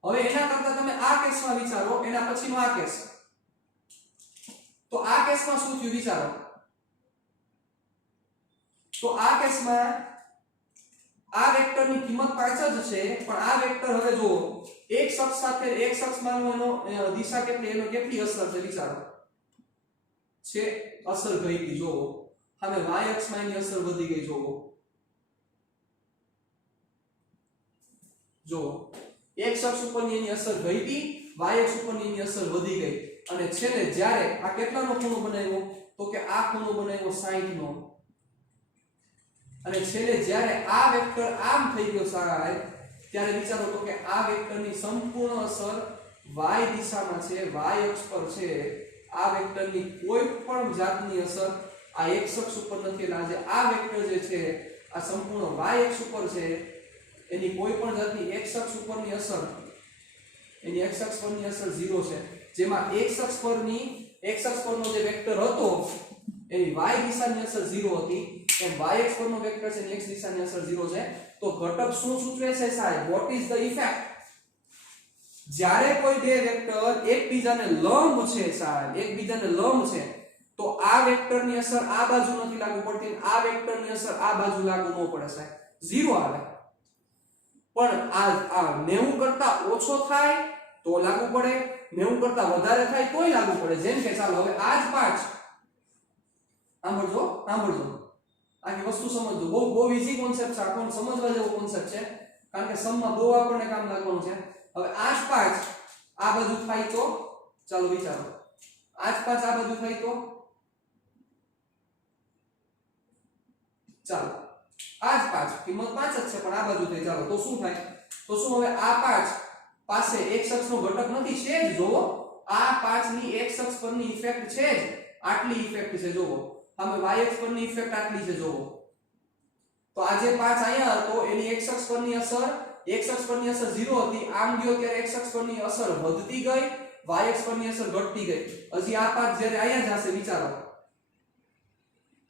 હવે એના કરતા તમે આ કેસમાં વિચારો, એના પછીનો આ કેસ. તો આ કેસમાં શું થયું વિચારો. તો આ કેસમાં આ વેક્ટરની કિંમત 5 જ છે, પણ આ વેક્ટર હવે જો x અક્ષ સાથે x અક્ષમાં એનો દિશા કેટલી, એનો કેટલી અસર છે વિચારો. છે અસર ગઈ ગઈ જોવો. હવે y અક્ષમાં એની અસર વધી ગઈ જોવો. જો x અક્ષ ઉપરની એની અસર ગઈ હતી, y અક્ષ ઉપરની એની અસર વધી ગઈ, અને છેલ્લે જ્યારે આ કેટલાનો ખૂણો બનાવ્યો, તો કે આ ખૂણો બનાવ્યો 60 નો. અને છેલ્લે જ્યારે આ વેક્ટર આમ થઈ ગયો સાહેબ, ત્યારે વિચારો તો કે આ વેક્ટરની સંપૂર્ણ અસર y દિશામાં છે, y અક્ષ પર છે. આ વેક્ટરની કોઈ પણ જાતની અસર આ x અક્ષ ઉપર નથી. એટલે આ વેક્ટર જે છે આ સંપૂર્ણ y અક્ષ ઉપર છે, એની કોઈ પણ જાતની x અક્ષ ઉપરની અસર, એની x અક્ષ પરની અસર 0 છે. જેમાં x અક્ષ પરનો જે વેક્ટર હતો એની y દિશાની અસર 0 હતી, એમ y અક્ષ પરનો વેક્ટર છે એની x દિશાની અસર 0 છે. તો ઘટક શું સૂચવે છે સાહેબ? Vote is the effect? જ્યારે કોઈ બે વેક્ટર એકબીજાને લંબ છે સાહેબ, એકબીજાને લંબ છે, તો આ વેક્ટરની અસર આ બાજુ નથી લાગુ પડતી, આ વેક્ટરની અસર આ બાજુ લાગુ ન પડે સાહેબ, 0 આવે. પણ આ 90 કરતા ઓછો થાય તો લાગુ પડે, 90 કરતા વધારે થાય તોય લાગુ પડે. જેમ કે ચાલો હવે આ જ 5, સાંભળજો આની વસ્તુ સમજજો. બહુ ઈઝી કોન્સેપ્ટ છે, આ સમજવા જેવો કોન્સેપ્ટ છે, કારણ કે સમમાં બહુ આપણને કામ લાગવાનું છે. હવે આ જ 5 આ બાજુ થાય તો ચાલો વિચારો, આ જ 5 આ બાજુ થાય તો ચાલો આ જ 5 કિંમત 5 જ છે, પણ આ બાજુ થાય ચાલો તો શું થાય? તો શું હવે આ 5 પાસે x અક્ષનો ઘટક નથી, છે જ. જોવો આ 5 ની x અક્ષ પરની ઇફેક્ટ છે જ, આટલી ઇફેક્ટ છે જોવો. હવે y અક્ષ પરની ઇફેક્ટ આટલી છે જોવો. તો આ જે 5 અહીંયા હતો એની x અક્ષ પરની અસર, x અક્ષ પરની અસર 0 હતી, આમ ગયો ત્યારે x અક્ષ પરની અસર વધતી ગઈ, y અક્ષ પરની અસર ઘટતી ગઈ. હજી આ 5 જ્યારે અહીંયા જશે વિચારો,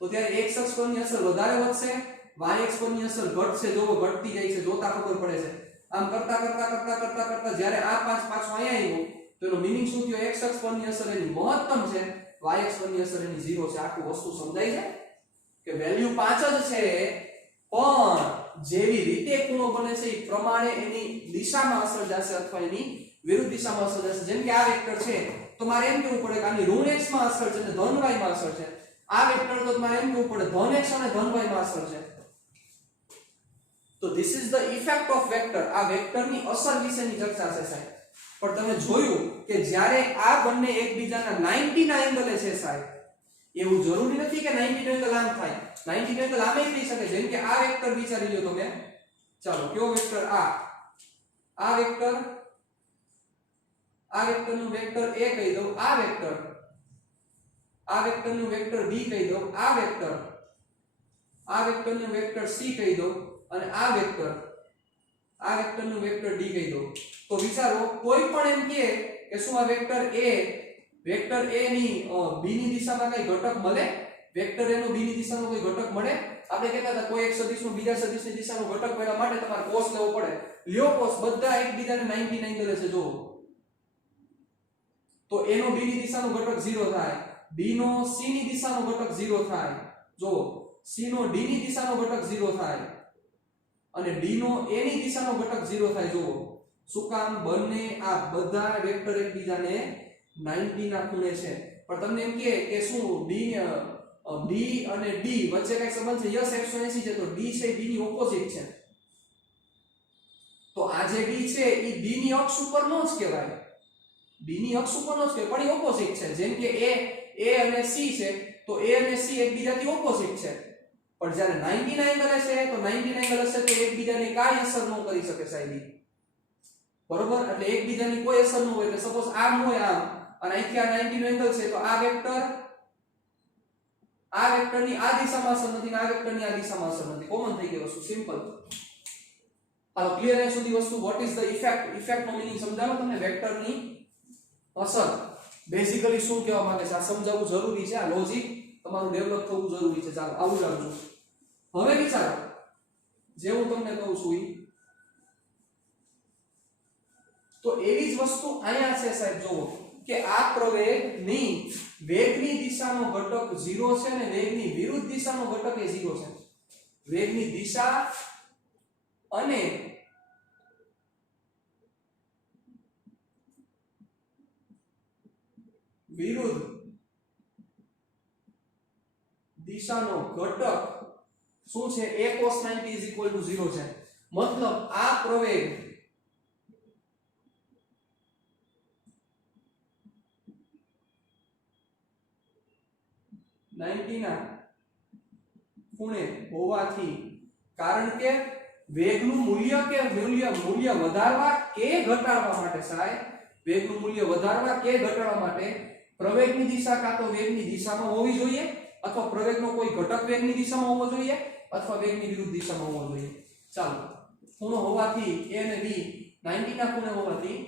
તો ત્યારે x અક્ષ પરની અસર વધારે વધશે, y અક્ષ પરની અસર ઘટશે. જોવો ઘટતી જાય છે, જોતા ખબર પડે છે. આમ કરતા જ્યારે આ 5 પાછો અહીંયા આવ્યો તો એનો મીનિંગ શું થયો? x અક્ષ પરની અસર એની મહત્તમ છે, y અક્ષ પરની અસર એની 0 છે. આખું વસ્તુ સમજાય છે કે વેલ્યુ 5 જ છે, પણ જેવી રીતે ખૂણો બને છે એ પ્રમાણે એની દિશામાં અસર જશે અથવા એની વિરુદ્ધ દિશામાં અસર જશે. જેમ કે આ વેક્ટર છે તો મારે એમ કહેવું પડે કે આની ઋણ x માં અસર છે અને ધન y માં અસર છે. આ વેક્ટર તો મારે એમ કહેવું પડે ધન x અને ધન y માં અસર છે. તો this is the effect of vector. આ વેક્ટરની અસર વિશેની ચર્ચા છે સાહેબ. પણ તમે જોયું કે જ્યારે આ બંને એકબીજાના 90 ના એંગલે છે સાહેબ, એવું જરૂરી નથી કે 90 નો એંગલ આમ થાય, 90 નો એંગલ આમે થઈ શકે. જેમ કે આ વેક્ટર વિચારી લ્યો તમે, ચાલો કયો વેક્ટર? આ વેક્ટર, આ વેક્ટરનું વેક્ટર a કહી દઉં, આ વેક્ટરનું વેક્ટર b કહી દઉં, આ વેક્ટરનું વેક્ટર c કહી દઉં, અને આ વેક્ટરનું વેક્ટર d કહી દઉં. તો વિચારો કોઈ પણ એમ કહે કે શું આ વેક્ટર a ની b ની દિશામાં કઈ ઘટક મળે? વેક્ટર a નો b ની દિશામાં કોઈ ઘટક મળે? આપણે કહેતા હતા કોઈ એક સદિશનો બીજા સદિશની દિશાનો ઘટક મેળવવા માટે તમારે cos લેવો પડે. લ્યો cos, બધા એકબીજાને 90 ના એંગલે છે જોવો. તો a નો b ની દિશાનો ઘટક 0 થાય, b નો c ની દિશાનો ઘટક 0 થાય, જોવો c નો d ની દિશાનો ઘટક 0 થાય, અને d નો a ની દિશાનો ઘટક 0 થાય. જોવો શું કામ? બંને આ બધા વેક્ટર એકબીજાને 90 ના ખૂણે છે. પણ તમને એમ કે શું b અને d વચ્ચે કઈ સંબંધ છે? યસ 180 છે. તો d છે b ની ઓપોઝિટ છે. તો આ જે b છે એ b ની અક્ષ ઉપર નો જ કહેવાય, b ની અક્ષ ઉપર નો જ કહેવાય, પણ એ ઓપોઝિટ છે. જેમ કે a અને c છે, તો a અને c એકબીજાથી ઓપોઝિટ છે. પણ જ્યારે 90 ના એંગલે છે તો 90 ના એંગલ હશે તો એકબીજાની કાઈ અસર ન કરી શકે સાહેબ, બરોબર? એટલે એકબીજાની કોઈ અસર ન હોય. એટલે સપોઝ આમ હોય આમ, અને અહીંથી આ 90 નો એંગલ છે, તો આ વેક્ટરની આ દિશામાં અસર નથી, આ વેક્ટરની આ દિશામાં અસર નથી. કોમન થઈ ગઈ વસ્તુ, સિમ્પલ. હાલો ક્લિયર હે સુધી વસ્તુ what is the effect effect નો મીનિંગ સમજાવો તમને વેક્ટરની અસર બેઝિકલી શું કહેવા માંગે છે આ સમજાવવું જરૂરી છે આ લોજિક તમારું ડેવલપ થવું જરૂરી છે ચાલો આવું રાખજો હવે વિચારો જે હું તમને કહું છું તો એવી જ વસ્તુ અહીંયા છે સાહેબ જોવો કે આ પ્રવેગની વેગની દિશાનો ઘટક 0 છે અને વેગની વિરુદ્ધ દિશાનો ઘટક એ 0 છે વેગની દિશા અને વિરુદ્ધ દિશાનો ઘટક શું છે a cos 90 0 છે મતલબ આ પ્રવેગ ના ખૂણે હોવાથી કારણ કે વેગનું મૂલ્ય કે મૂલ્ય વધારવા કે ઘટાડવા માટે સાહેબ વેગનું મૂલ્ય વધારવા કે ઘટાડવા માટે પ્રવેગની દિશા કાં તો વેગની દિશામાં હોવી જોઈએ અથવા પ્રવેગનો કોઈ ઘટક વેગની દિશામાં હોવો જોઈએ અથવા વેગની વિરુદ્ધ દિશામાં હોવો જોઈએ ચાલો ખૂણો હોવાથી a અને b 90 ના ખૂણે હોવાથી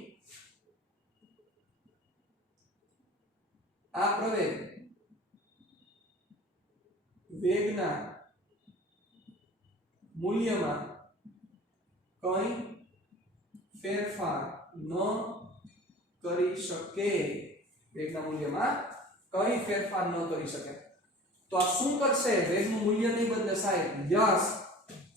આ પ્રવેગ વેગના મૂલ્યમાં કંઈ ફેરફાર ન કરી શકે વેગના મૂલ્યમાં કંઈ ફેરફાર ન કરી શકે તો આ શું કરશે વેગનું મૂલ્ય નહીં બદલે સાહેબ યસ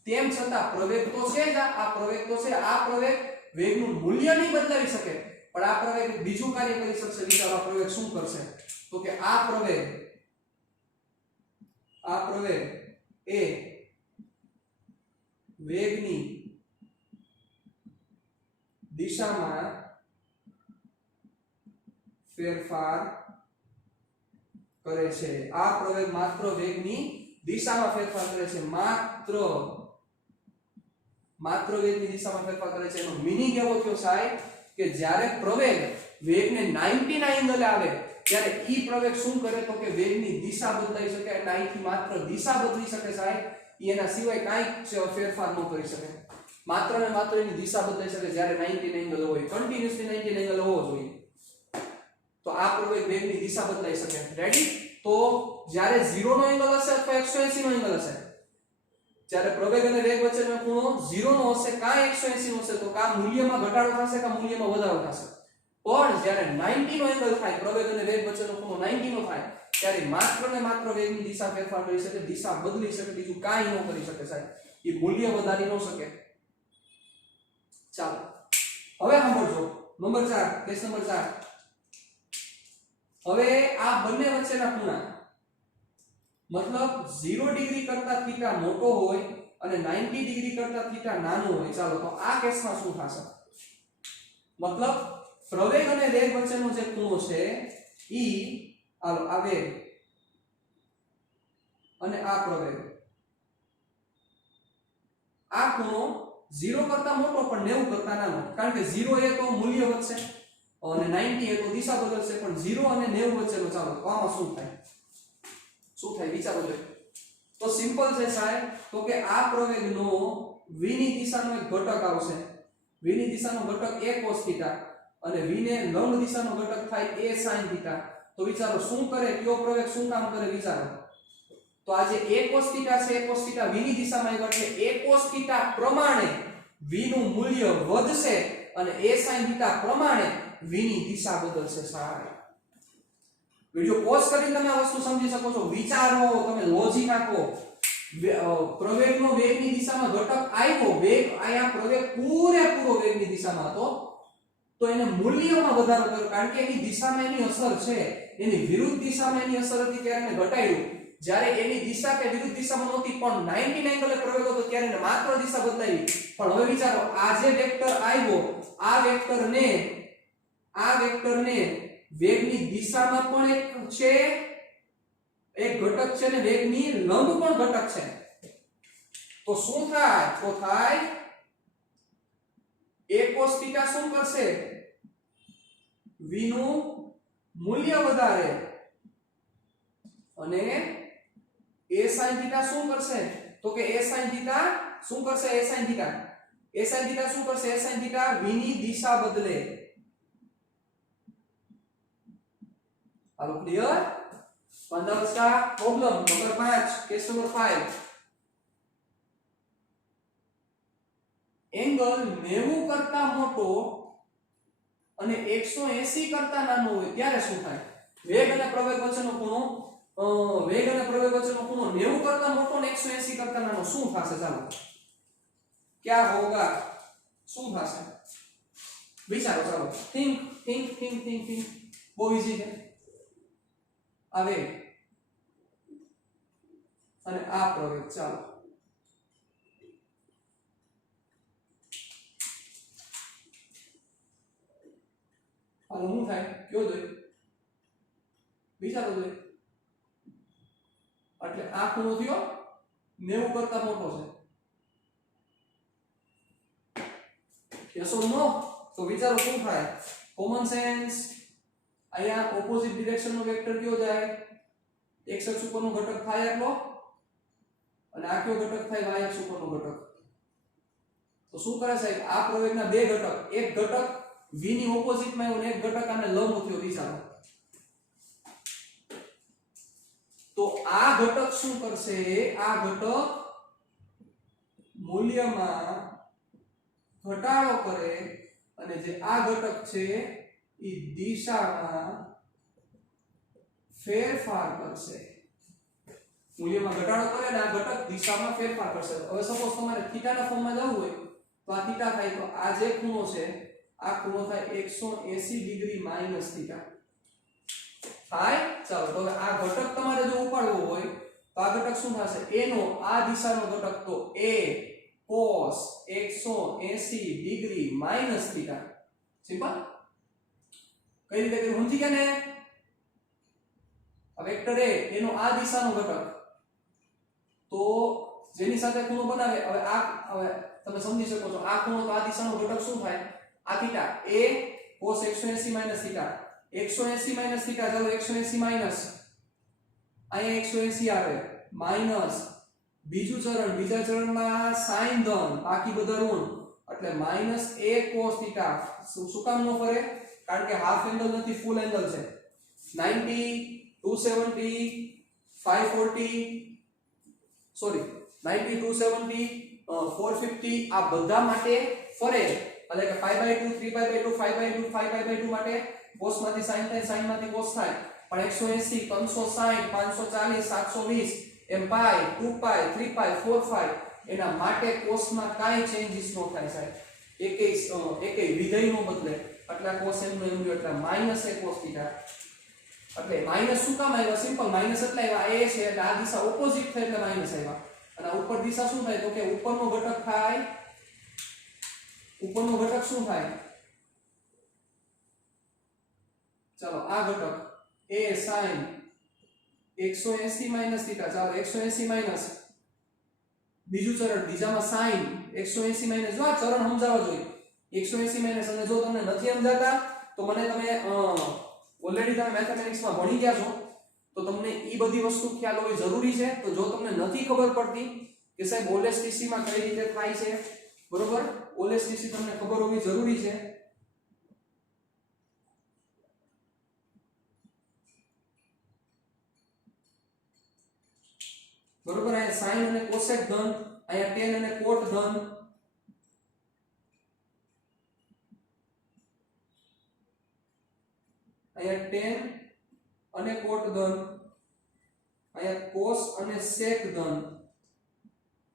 તેમ છતાં પ્રવેગ તો છે જ આ પ્રવેગ તો છે આ પ્રવેગ વેગનું મૂલ્ય નહીં બદલાવી શકે પણ આ પ્રવેગ બીજું કાર્ય કરી શકશે વિચારો આ પ્રવેગ શું કરશે તો કે આ પ્રવેગ એ વેગની દિશામાં ફેરફાર કરે છે આ પ્રવેગ માત્ર વેગની દિશામાં ફેરફાર કરે છે માત્ર વેગની દિશામાં ફેરફાર કરે છે એનો મીનિંગ એવો થયો સાહેબ કે જ્યારે પ્રવેગ વેગને 90 ના એંગલે આવે ત્યારે ઈ પ્રવેગ શું કરે તો કે વેગની દિશા બદલાઈ શકે એટલે અહીંથી માત્ર દિશા બદલી શકે સાહેબ એના સિવાય કાંઈ ફેરફાર ન કરી શકે માત્ર ને માત્ર એની દિશા બદલાઈ શકે જ્યારે 90 એંગલ હોય કન્ટિન્યુઅસલી 90 એંગલ હોવો જોઈએ તો આ પ્રવેગ વેગની દિશા બદલાઈ શકે રેડી તો જ્યારે 0 નો એંગલ હશે અથવા 180 નો એંગલ હશે જ્યારે પ્રવેગ અને વેગ વચ્ચેનો ખૂણો 0 નો હશે કા 180 નો હશે તો કા મૂલ્યમાં ઘટાડો થશે કા મૂલ્યમાં વધારો થશે પણ જ્યારે 90 નો એંગલ થાય પ્રવેગ અને વેગ વચ્ચેનો ખૂણો 90 નો થાય ત્યારે માત્ર ને માત્ર વેગની દિશા ફેરફાર કરી શકે દિશા બદલી શકે બીજું કાંઈ ન કરી શકે સાહેબ એ મૂલ્ય વધારી ન શકે ચાલો હવે સાંભળજો નંબર 4 કેસ નંબર 4 હવે આ બંને વચ્ચેના ખૂણા મતલબ 0 ડિગ્રી કરતા થીટા મોટો હોય અને 90 ડિગ્રી કરતા થીટા નાનો હોય ચાલો તો આ કેસમાં શું થશે મતલબ પ્રવેગ અને વેગ વચ્ચેનો જે ખૂણો છે ઈ આ વેગ અને આ પ્રવેગ આ ખૂણો 0 કરતા મોટો પણ 90 કરતા નાનો કારણ કે 0 એ તો મૂલ્ય વધશે અને 90 એ તો દિશા બદલશે પણ 0 અને 90 વચ્ચેનો ચાલો તો આમાં શું થાય વિચારો જોઈએ તો સિમ્પલ છે સાહેબ તો કે આ પ્રવેગનો v ની દિશાનો એક ઘટક આવશે v ની દિશાનો ઘટક a cos θ અને v ને લંબ દિશાનો ઘટક થાય a sin θ તો વિચારો શું કરે કયો પ્રવેગ શું કામ કરે વિચારો તો આ જે a cos θ છે a cos θ v ની દિશામાં એક એટલે a cos θ પ્રમાણે v નું મૂલ્ય વધશે અને a sin θ પ્રમાણે v ની દિશા બદલશે સાહેબ વિડિયો પોઝ કરીને તમે આ વસ્તુ સમજી શકો છો વિચારો તમે લોજિક આપો પ્રવેગનો વેગની દિશામાં ઘટક આવ્યો વેગ આયા પ્રવેગ પૂરેપૂરો વેગની દિશામાં હતો તો એને મૂલ્યમાં વધારો કર્યો કારણ કે એની દિશામાં એની અસર છે એની વિરુદ્ધ દિશામાં એની અસર હતી ત્યારે એને ઘટાડ્યું જ્યારે એની દિશા કે વિરુદ્ધ દિશામાં નહોતી પણ 90 એંગલે પ્રવેગ હતો ત્યારે એને માત્ર દિશા બદલાવી પણ હવે વિચારો આ જે વેક્ટર આવ્યો આ વેક્ટરને વેગની દિશામાં પણ એક છે એક ઘટક છે ને વેગની લંબ પણ ઘટક છે તો શું થાય તો થાય a cos θ શું કરશે v નું મૂલ્ય વધારે અને a sin θ શું કરશે તો કે a sin θ શું કરશે a sin θ a sin θ શું કરશે? a sin θ v ની દિશા બદલે. હાલો ક્લિયર? પંદરસકા problem number 5 case number 5 angle 90 કરતા મોટો અને 180 કરતા નાનો હોય ત્યારે શું થાય? વેગ અને પ્રવેગ વચ્ચેનો ખૂણો વેગ અને પ્રવેગ વચ્ચેનો ખૂણો 90 કરતા મોટો અને 180 કરતા નાનો શું થશે? ચાલો क्या होगा? શું થશે? વિચારો. ચાલો think બહુ ઈઝી છે. આ વેગ અને આ પ્રવેગ. ચાલો હાલો શું થાય કયો જોઈએ? વિચારો જોઈએ. એટલે આ ખૂણો થયો 90 કરતા મોટો છે. યસ ઓર નો? તો વિચારો શું થાય? Common sense. અહીંયા ઓપોઝિટ ડિરેક્શન નો વેક્ટર કયો જાય? x અક્ષ ઉપરનો ઘટક થાય એટલો અને આ કયો ઘટક થાય? y અક્ષ ઉપરનો ઘટક. તો શું કરે સાહેબ? આ પ્રવેગના બે ઘટક, એક ઘટક v ની ઓપોઝિટ માં અને એક ઘટક આને લંબ થયો. વિચારો તો આ ઘટક શું કરશે? આ ઘટક મૂલ્યમાં ઘટાડો કરે અને જે આ ઘટક છે એ દિશામાં ફેરફાર કરશે. મૂલ્યમાં ઘટાડો કરે અને આ ઘટક દિશામાં ફેરફાર કરશે. હવે સપોઝ તમારે થીટાના ફોર્મમાં જવું હોય તો આ થીટા થાય તો આ જે ખૂણો છે આ ખૂણો થાય 180 ડિગ્રી માઈનસ થીટા થાય. ચાલો તો હવે આ ઘટક તમારે જો ઉપાડવો હોય તો આ ઘટક શું થશે? a નો આ દિશાનો ઘટક તો a cos 180 degree minus theta. Simple. કઈ રીતે કર્યું સમજી ગયા ને? આ વેક્ટર a એનો આ દિશાનો ઘટક તો જેની સાથે ખૂણો બનાવે. હવે તમે સમજી શકો છો આ ખૂણો તો આ દિશાનો ઘટક શું થાય? આ theta a cos 180 minus theta 180 minus theta. ચાલો 180 માઈનસ અહીંયા 180 આવે માઈનસ બીજું ચરણ, બીજા ચરણમાં sin ધન બાકી બધા ઋણ એટલે માઈનસ a cos થીટા. શું કામ નો ફરે? કારણ કે હાફ એંગલ નથી, ફૂલ એંગલ છે. 90 270 540 સોરી 90 270 450 આ બધા માટે ફરે એટલે કે 5/2 3/2 5/2 5/2 માટે cos માંથી sin થાય, sin માંથી cos થાય. પણ 180 360 540 720 એમ પાઈ 2 પાઈ 3 પાઈ 4 પાઈ એના માટે cos માં કાઈ ચેન્જીસ નો થાય સાહેબ. એકે વિધેય નો બદલે એટલે cos m નો એમ એટલે માઈનસ a cos થીટા. એટલે માઈનસ શું કામ આવ્યા? સિમ્પલ. માઈનસ એટલે આવ્યા a છે એટલે આ દિશા ઓપોઝિટ થાય એટલે માઈનસ આવ્યા. અને આ ઉપર દિશા શું થાય? તો કે ઉપરનો ઘટક થાય. ઉપરનો ઘટક શું થાય? ચાલો આ ઘટક a sin 180 માઈનસ થીટા. ચાલો 180 માઈનસ બીજું ચરણ, બીજામાં sin 180 માઈનસ. જો આ ચરણ સમજાવવા જોઈએ. 180 માઈનસ. અને જો તમને નથી સમજાતા તો મને તમે ઓલરેડી તમે મેથેમેટિક્સમાં ભણી ગયા છો તો તમને ઈ બધી વસ્તુ ખ્યાલ હોવી જરૂરી છે. તો જો તમને નથી ખબર પડતી કે સાહેબ ઓલેસ્ટીસી માં કઈ રીતે થાય છે, બરોબર, ઓલેસ્ટીસી તમને ખબર હોવી જરૂરી છે. બરોબર. અહીંયા sin અને cosec ધન, અહીંયા tan અને cot ધન. અહીંયા tan અને cot ધન, અહીંયા cos અને sec ધન.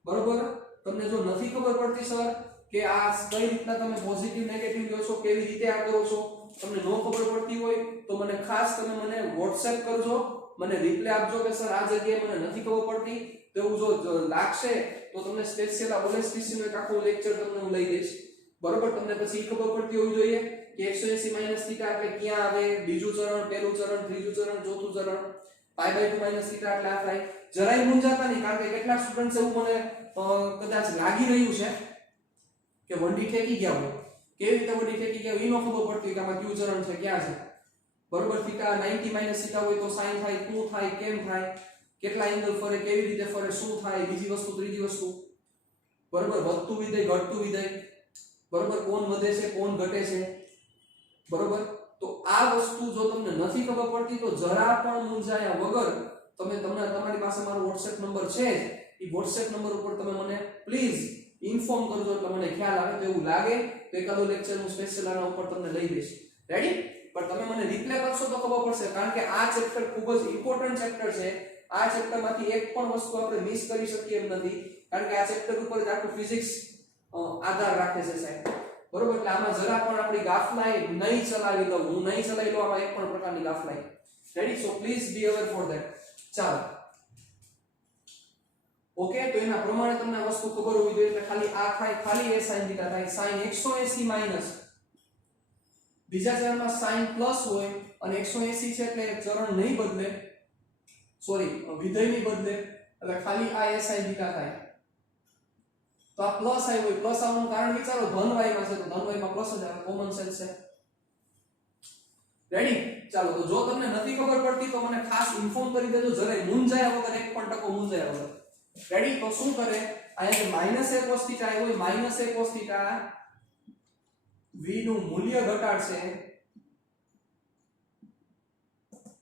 બરોબર. તમને જો નથી ખબર પડતી સર કે આ કઈ રીતના તમે પોઝિટિવ નેગેટિવ લ્યો છો, કેવી રીતે આ કરો છો, તમને નો ખબર પડતી હોય તો મને ખાસ તમે મને WhatsApp કરજો, મને રિપ્લાય આપજો કે સર આ જગ્યાએ મને નથી ખબર પડતી. તો એવું જો લાગશે તો તમને સ્પેશિયલ ઓલેસ્ટીસી નો એક આખો લેક્ચર તમને હું લઈ દઈશ. બરોબર. તમને પછી ખબર પડતી હોવી જોઈએ કે 180 માઈનસ થીટા એટલે ક્યાં આવે, બીજું ચરણ, પહેલું ચરણ, ત્રીજું ચરણ, ચોથું ચરણ. π/2 માઈનસ થીટા એટલે આ થાય. જરાય મૂંઝાતા નહીં, કારણ કે કેટલાક સ્ટુડન્ટ્સ એવું મને કદાચ લાગી રહ્યું છે કે વંડી ઠેકી ગયા હોય. કેવી રીતે વંડી ઠેકી ગયા હોય ઈ નો ખબર પડતી કે આમાં કયું ચરણ છે, ક્યાં છે. બરોબર. થીટા 90 માઈનસ થીટા હોય તો sin થાય, શું થાય, કેમ થાય, કેટલા એંગલ ફરે, કેવી રીતે ફરે, શું થાય, બીજી વસ્તુ, ત્રીજી વસ્તુ. બરોબર, વધતું વિધેય ઘટતું વિધેય, બરોબર, કોણ વધે છે કોણ ઘટે છે, બરોબર. તો આ વસ્તુ જો તમને નથી ખબર પડતી તો જરા પણ મૂંઝાયા વગર તમારી પાસે મારો WhatsApp નંબર છે, એ WhatsApp નંબર ઉપર તમે મને પ્લીઝ ઇન્ફોર્મ કરજો એટલે મને ખ્યાલ આવે. તો એવું લાગે તો એકાદો લેક્ચર હું સ્પેશિયલ આના ઉપર તમને લઈ દઈશ. રેડી? પણ તમે મને રિપ્લે કરશો તો ખબર પડશે, કારણ કે આ ચેપ્ટર ખૂબ જ ઇમ્પોર્ટન્ટ ચેપ્ટર છે. આ ચેપ્ટરમાંથી એક પણ વસ્તુ આપણે મિસ કરી શકીએ એમ નથી, કારણ કે આ ચેપ્ટર ઉપર જ આખું ફિઝિક્સ આધાર રાખે છે સાહેબ. બરોબર, એટલે આમાં જરા પણ આપણી ગાફલાઈ નહીં ચલાવી દઉં, હું નહીં ચલાવી લઉં આમાં એક પણ પ્રકારની ગાફલાઈ. Ready? So please be aware for that. ચાલો, ઓકે. તો એના પ્રમાણે તમને આ વસ્તુ ખબર હોવી જોઈએ. એટલે ખાલી આ થાય, ખાલી એ sin θ થાય, sin 180 માઈનસ બીજા ચરણમાં sin પ્લસ હોય અને 180 છે એટલે ચરણ નહીં બદલે, સોરી વિધેય નહીં બદલે, એટલે ખાલી આ એ sin θ થાય. તો આ પ્લસ આવ્યો હોય, પ્લસ આવવાનું કારણ વિચારો, ધન વાયમાં છે તો ધન વાયમાં પ્લસ જ આવે, કોમન સેન્સ છે. રેડી? ચાલો, તો જો તમને નથી ખબર પડતી તો મને ખાસ ઇન્ફોર્મ કરી દેજો, જરાય મૂંઝાયા વગર, એક પણ ટકો મૂંઝાયા વગર. રેડી? તો શું કરે, અહીંયા -a cos θ આવ્યો હોય, -a cos θ v નું મૂલ્ય ઘટાડશે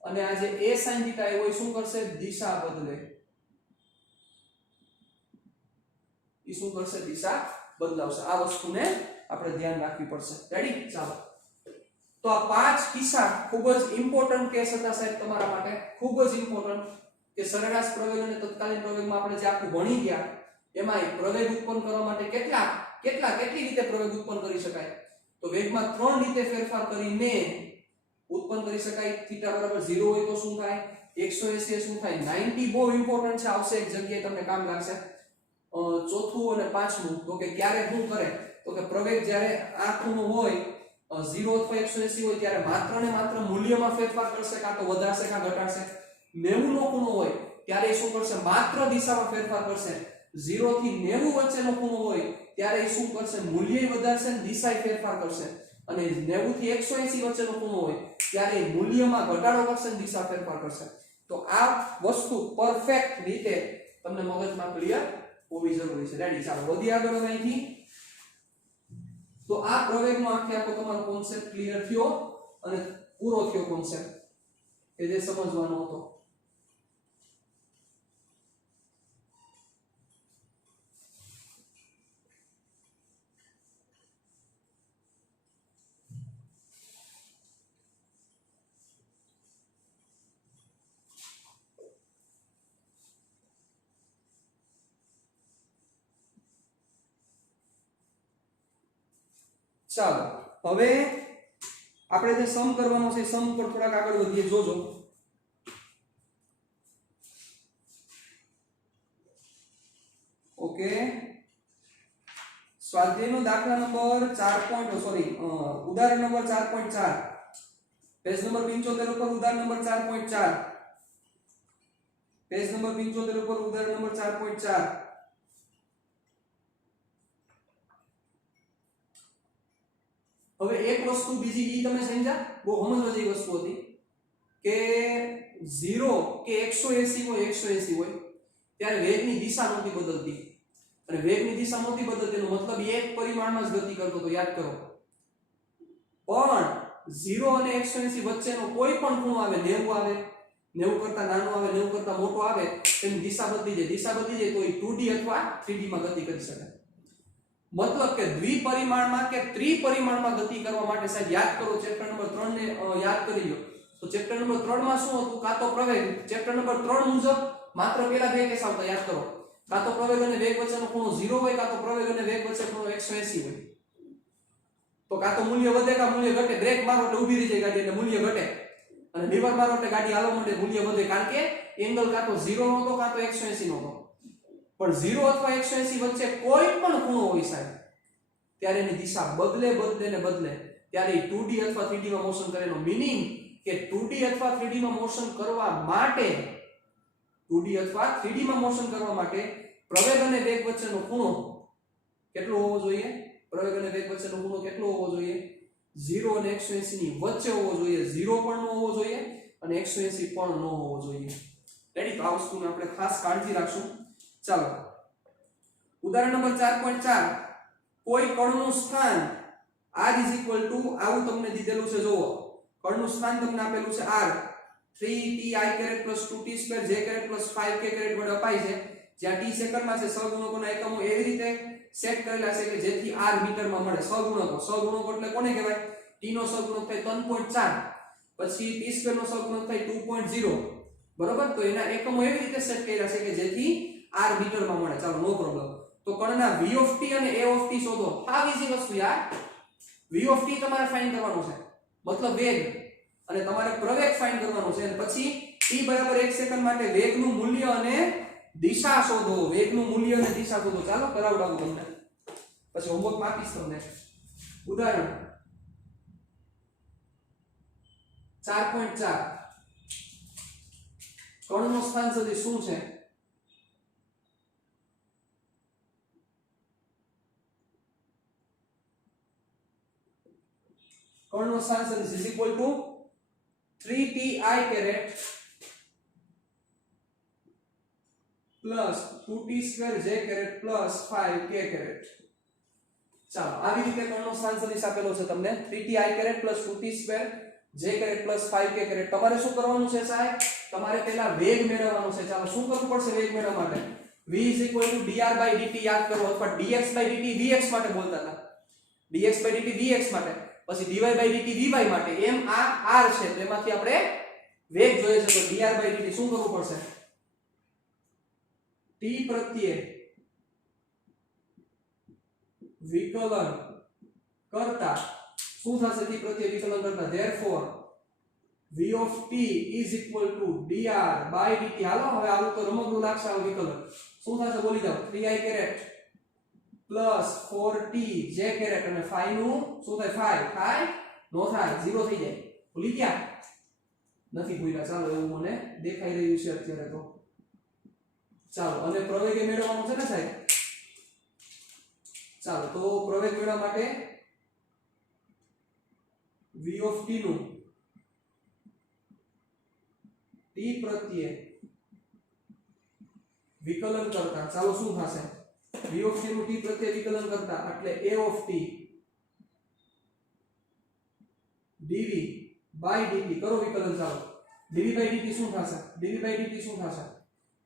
અને આ જે a sin θ આવ્યો હોય શું કરશે, દિશા બદલે. એ શું કરશે, દિશા બદલાવશે. આ વસ્તુને આપણે ધ્યાન રાખવી પડશે. રેડી? ચાલો, તો આ 5 કિસ્સા ખૂબ જ ઇમ્પોર્ટન્ટ કેસ હતા સાહેબ તમારા માટે, ખૂબ જ ઇમ્પોર્ટન્ટ, કે સરેરાશ પ્રવેગ અને તત્કાલીન પ્રવેગમાં આપણે જે આખું ભણી ગયા એમાં પ્રવેગ ઉત્પન્ન કરવા માટે કેટલી રીતે પ્રવેગ ઉત્પન્ન કરી શકાય. તો વેગમાં 3 રીતે ફેરફાર કરીને ઉત્પન્ન કરી શકાય. θ બરાબર 0 હોય તો શું થાય, 180 શું થાય, 90 બહુ ઇમ્પોર્ટન્ટ છે, આવશે એક જગ્યાએ તમને કામ લાગશે. ચોથું અને પાંચમું, તો કે ક્યારે શું કરે, તો કે પ્રવેગ જ્યારે આ ખૂણો હોય 0 અથવા 180 હોય ત્યારે માત્ર ને માત્ર મૂલ્યમાં ફેરફાર કરશે, કાં તો વધારશે કાં ઘટાડશે. 90 નો ખૂણો હોય ત્યારે શું કરશે, માત્ર દિશામાં ફેરફાર કરશે. 0 થી 90 વચ્ચેનો ખૂણો હોય ત્યારે શું કરશે, મૂલ્ય વધારશે અને દિશાએ ફેરફાર કરશે. અને 90 થી 180 વચ્ચેનો ખૂણો હોય ત્યારે મૂલ્યમાં ઘટાડો કરશે અને દિશા ફેરફાર કરશે. તો આ વસ્તુ પરફેક્ટ રીતે તમને મગજમાં ક્લિયર હોવી જરૂરી છે. રેડી? ચાલો, વધી આગળ અહીંથી. તો આ પ્રવેગનો આખો તમારો કોન્સેપ્ટ ક્લિયર થયો અને પૂરો થયો કોન્સેપ્ટ કે જે સમજવાનો હતો. ચાલો, હવે આપણે જે સમ કરવાનો છે સમ પર થોડાક આગળ વધીએ. જોજો, ઓકે. સ્વાધ્યાયનો દાખલા નંબર 4. ઉદાહરણ નંબર 4.4, પેજ નંબર 75 ઉપર ઉદાહરણ નંબર 4.4, પેજ નંબર 75 ઉપર ઉદાહરણ નંબર 4.4. હવે એક વસ્તુ બીજી ઈ તમે સમજ્યા, બહુ સમજવા જેવી વસ્તુ હતી કે 0 કે 180 હોય 180 હોય ત્યારે વેગની દિશા નહોતી બદલતી. અને વેગની દિશા નહોતી બદલતી એનો મતલબ એક પરિમાણમાં જ ગતિ કરતો તો, યાદ કરો. પણ 0 અને 180 વચ્ચેનો કોઈ પણ ખૂણો આવે, 90 આવે, 90 કરતા નાનો આવે, 90 કરતા મોટો આવે, તેની દિશા બદલી જાય. દિશા બદલી જાય તો એ 2D અથવા 3D માં ગતિ કરી શકે. મતલબ કે દ્વિપરિમાણમાં કે ત્રિપરિમાણમાં ગતિ કરવા માટે સાહેબ યાદ કરો, ચેપ્ટર નંબર 3 ને યાદ કરી લો. તો ચેપ્ટર નંબર 3 માં શું હતું, કાં તો પ્રવેગ. ચેપ્ટર નંબર 3 મુજબ માત્ર પેલા બે કેસ આવતા, યાદ કરો. કાં તો પ્રવેગ અને વેગ વચ્ચેનો ખૂણો 0 હોય, કાં તો પ્રવેગ અને વેગ વચ્ચે ખૂણો 180 હોય. તો કાં તો મૂલ્ય વધે કાં મૂલ્ય ઘટે. બ્રેક મારો એટલે ઊભી રહી જાય ગાડી એટલે મૂલ્ય ઘટે, અને લીવર મારો એટલે ગાડી હાલવા માંડે, મૂલ્ય વધે. કારણ કે એંગલ કાં તો 0 નો હતો કાં તો 180 નો હતો. પણ 0 અથવા 180 વચ્ચે કોઈ પણ ખૂણો હોય સાહેબ ત્યારે એની દિશા બદલે ત્યારે 2D અથવા 3D માં મોશન કરે. એનો મીનિંગ કે 2D અથવા 3D માં મોશન કરવા માટે 2D અથવા 3D માં મોશન કરવા માટે પ્રવેગ અને વેગ વચ્ચેનો ખૂણો કેટલો હોવો જોઈએ? પ્રવેગ અને વેગ વચ્ચેનો ખૂણો કેટલો હોવો જોઈએ? 0 અને 180 ની વચ્ચે હોવો જોઈએ. 0 પણ ન હોવો જોઈએ અને 180 પણ ન હોવો જોઈએ. રેડી? તો આ વસ્તુને આપણે ખાસ કાળજી રાખશું. ચાલો, ઉદાહરણ નંબર 4.4 કોઈ કણનું સ્થાન r = આવું તમને દીધેલું છે જુઓ કણનું સ્થાન તમને આપેલું છે r 3ti + 2t2 j + 5k વડે અપાય છે જ્યાં t સેકન્ડમાં છે સહગુણકોના એકમો એવી રીતે સેટ કરેલા છે કે જેથી r મીટરમાં મળે સહગુણકો એટલે કોને કહેવાય t નો સહગુણક થાય 3.4 પછી t2 નો સહગુણક થાય 2.0 બરોબર તો એના એકમો એવી રીતે સેટ કર્યા છે કે જેથી r મીટરમાં મળે ચાલો નો પ્રોબ્લેમ તો કણના v of t અને a of t શોધો આ ઈઝી વસ્તુ યાર v of t તમારે ફાઇન્ડ કરવાનું છે મતલબ વેગ અને તમારે પ્રવેગ ફાઇન્ડ કરવાનો છે અને પછી t બરાબર 1 સેકન્ડ માટે વેગનું મૂલ્ય અને દિશા શોધો વેગનું મૂલ્ય અને દિશા શોધો ચાલો કરાવડાવું તમને પછી હોમવર્ક આપીશ તમને ઉદાહરણ 4.4 કણનું સ્થાન સદિશ શું છે કણનું સ્થાન સદિશ = 3ti caret plus 2t2 j caret plus 5k caret ચાલો આવી રીતે કણનો સ્થાન સદિશ આપેલો છે તમને 3ti caret plus 2t2 j caret plus 5k caret તમારે શું કરવાનું છે સાહેબ તમારે પહેલા વેગ મેળવવાનો છે ચાલો શું કરવું પડશે વેગ મેળવવા માટે v = dr/dt યાદ કરો અથવા dx/dt vx માટે બોલતા હતા dx/dt vx માટે પછી dy/dt vy માટે એમ આ r છે તેમાંથી આપણે વેગ જોઈએ છે તો dr/dt શું કરવું પડશે t પ્રત્યે વિકલન કરતા શું થશે t પ્રત્યે વિકલન કરતા therefore v of t = dr/dt હાલો હવે આવું તો રમકડું લાગશે આ વિકલન શું થશે બોલી જાઓ 3i caret plus 4t j caret અને 5 નું શું થાય 5 થાય નો થાય 0 થઈ જાય ભૂલી ગયા નથી ભૂલ્યા ચાલો એવું મને દેખાઈ રહ્યું છે અત્યારે તો ચાલો અને પ્રવેગ મેળવવાનો છે ને સાહેબ ચાલો તો પ્રવેગ મેળવવા માટે v of t નું t પ્રત્યે વિકલન કરતા ચાલો શું થશે v of t નું t પ્રત્યે વિકલન કરતા એટલે a of t dv/dt કરો વિકલન ચાલો dv/dt શું થશે dv/dt શું થશે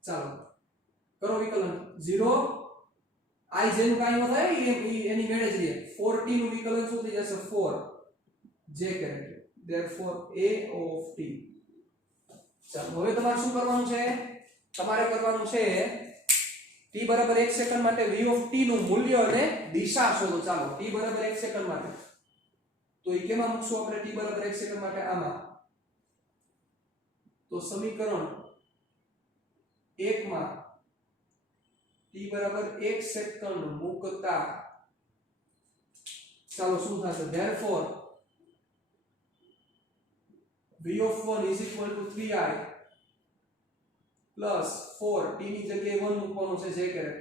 ચાલો કરો વિકલન 0 i જેનું કાઈ ન થાય એની મેળે જ રહે 4t નું વિકલન શું થઈ જશે 4 j caret therefore a of t ચાલો હવે તમારે શું કરવાનું છે તમારે કરવાનું છે t બરાબર 1 સેકન્ડ માટે v of t નું મૂલ્ય અને દિશા શોધો ચાલો t બરાબર 1 સેકન્ડ માટે તો એ કેમાં મૂકશું આપણે t બરાબર 1 સેકન્ડ માટે આમાં તો સમીકરણ 1 માં t બરાબર 1 સેકન્ડ મૂકતા ચાલો શું થશે therefore v of 1 = 3i plus 4 t ની જગ્યાએ 1 મૂકવાનું છે j caret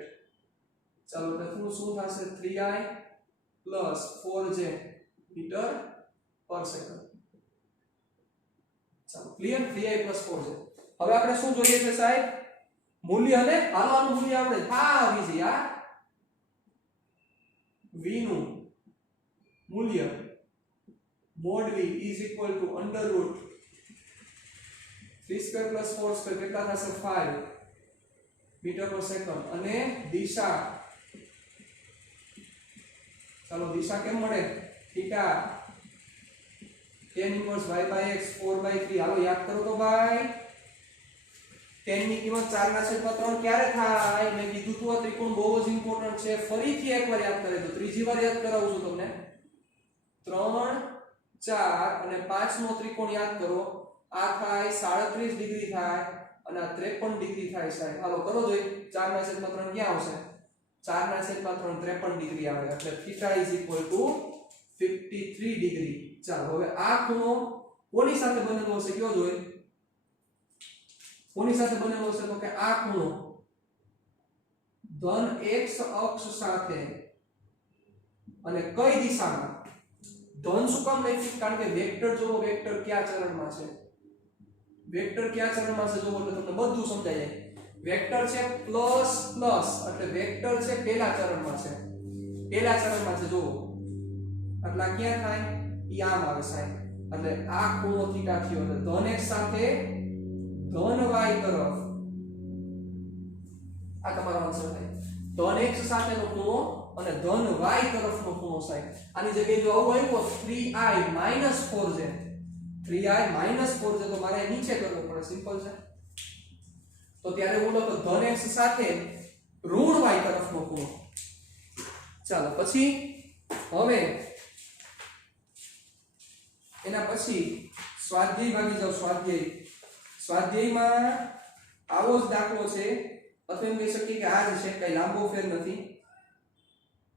ચાલો એટલે શું થશે 3i plus 4j મીટર પર સેકન્ડ ચાલો ક્લિયર 3i plus 4j હવે આપણે શું જોઈએ છે સાહેબ મૂલ્ય અને હાલવાનું મૂલ્ય આપણે આવી છે યાર v નું મૂલ્ય mod v = √3² + 4² કેટલા થશે 5 મીટર પર સેકન્ડ અને દિશા ચાલો દિશા કેમ મળે થીટા tan inverse y/x 4/3 હાલો યાદ કરો તો ભાઈ tan ની કિંમત 4/3 ક્યારે થાય મેં કીધું તો આ ત્રિકોણ બહુ જ ઇમ્પોર્ટન્ટ છે ફરીથી એકવાર યાદ કરે તો ત્રીજી વાર યાદ કરાવું છું તમને 3 4 અને 5 નો ત્રિકોણ યાદ કરો આ થાય 37 ડિગ્રી થાય અને આ 53 ડિગ્રી થાય સાહેબ હાલો કરો જોઈ 4/3 ક્યાં આવશે 4/3 53 ડિગ્રી આવે એટલે θ = 53 ડિગ્રી ચાલો હવે આ ખૂણો કોની સાથે બનેલો હશે કયો જોઈ કોની સાથે બનેલો હશે તો કે આ ખૂણો ધન x અક્ષ સાથે અને કઈ દિશામાં ધન શું કામ લખ્યું કારણ કે વેક્ટર જોવો વેક્ટર કયા ચરણમાં છે વેક્ટર કયા ચરણમાં છે જોવો એટલે તમને બધું સમજાય જાય વેક્ટર છે પ્લસ પ્લસ એટલે વેક્ટર છે પહેલા ચરણમાં છે, પહેલા ચરણમાં છે જુઓ એટલે આ ક્યાં થાય ઈ આમ આવે સાહેબ એટલે આ ખૂણો થીટા થયો એટલે ધન x સાથે ધન y તરફ આ તમારો આન્સર થાય ધન x સાથેનો ખૂણો અને ધન y તરફનો ખૂણો સાહેબ આની જગ્યાએ જો આવું આવ્યું 3i 4j 3i 4j તો મારે નીચે કરવો પડે સિમ્પલ છે તો ત્યારે બોલો તો ધન x સાથે ઋણ y તરફનો ખૂણો ચાલો પછી હવે એના પછી સ્વાધ્યાય ભાગી જાવ સ્વાધ્યાયમાં આવો જ દાખલો છે અથવા એમ કહી શકીએ કે આ જ છે કઈ લાંબો ફેર નથી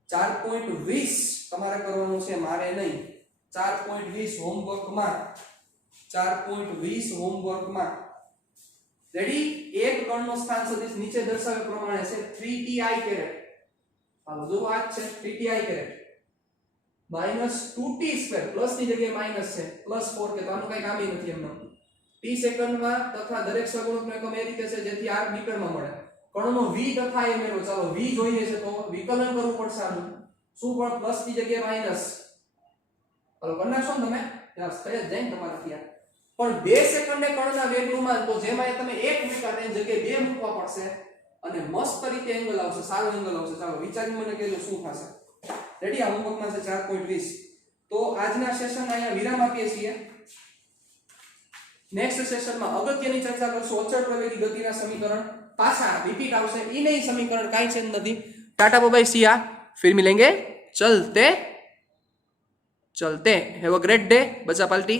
4.20 તમારે કરવાનું છે મારે નહીં 4.20 હોમવર્કમાં 4.20 હોમવર્કમાં રેડી એક કણનો સ્થાન સદિશ નીચે દર્શાવ્યા પ્રમાણે છે 3ti કેરેટ હાલો જો આ છે 3ti caret -2t square plus ની જગ્યાએ માઈનસ છે +4 કે તો આનું કઈ કામ નથી એમનો t સેકન્ડમાં તથા દરેક સગુણકનો એકમ એ રીતે છે જેથી r મીટરમાં મળે કણનો v તથા એ મેળવો ચાલો v જોઈએ છે તો વિકલન કરવું પડશે આનું શું પણ પ્લસ ની જગ્યાએ માઈનસ હાલો કરી નાખશો ને તમે યાર થઈ જ જાય ને તમારાથી આ પણ 2 સેકન્ડે કણના વેગનું તો જેમાં તમે 1 મૂક્યા તેની જગ્યાએ 2 મૂકવા પડશે અને મસ્ત રીતે એંગલ આવશે સારો એંગલ આવશે ચાલો વિચારી મને કહેજો શું થશે રેડી આ હોમવર્કમાં છે 4.20 તો આજના સેશન અહીંયા વિરામ આપીએ છીએ નેક્સ્ટ સેશનમાં અગત્યની ચર્ચા કરશું અચળ પ્રવેગી ગતિના સમીકરણ પાછા રિપીટ આવશે ઈ નહીં સમીકરણ કાઈ ચેન્જ નથી टाटा बाय बाय सिया फिर मिलेंगे चलते चलते हैव अ ग्रेट डे बच्चा पार्टी।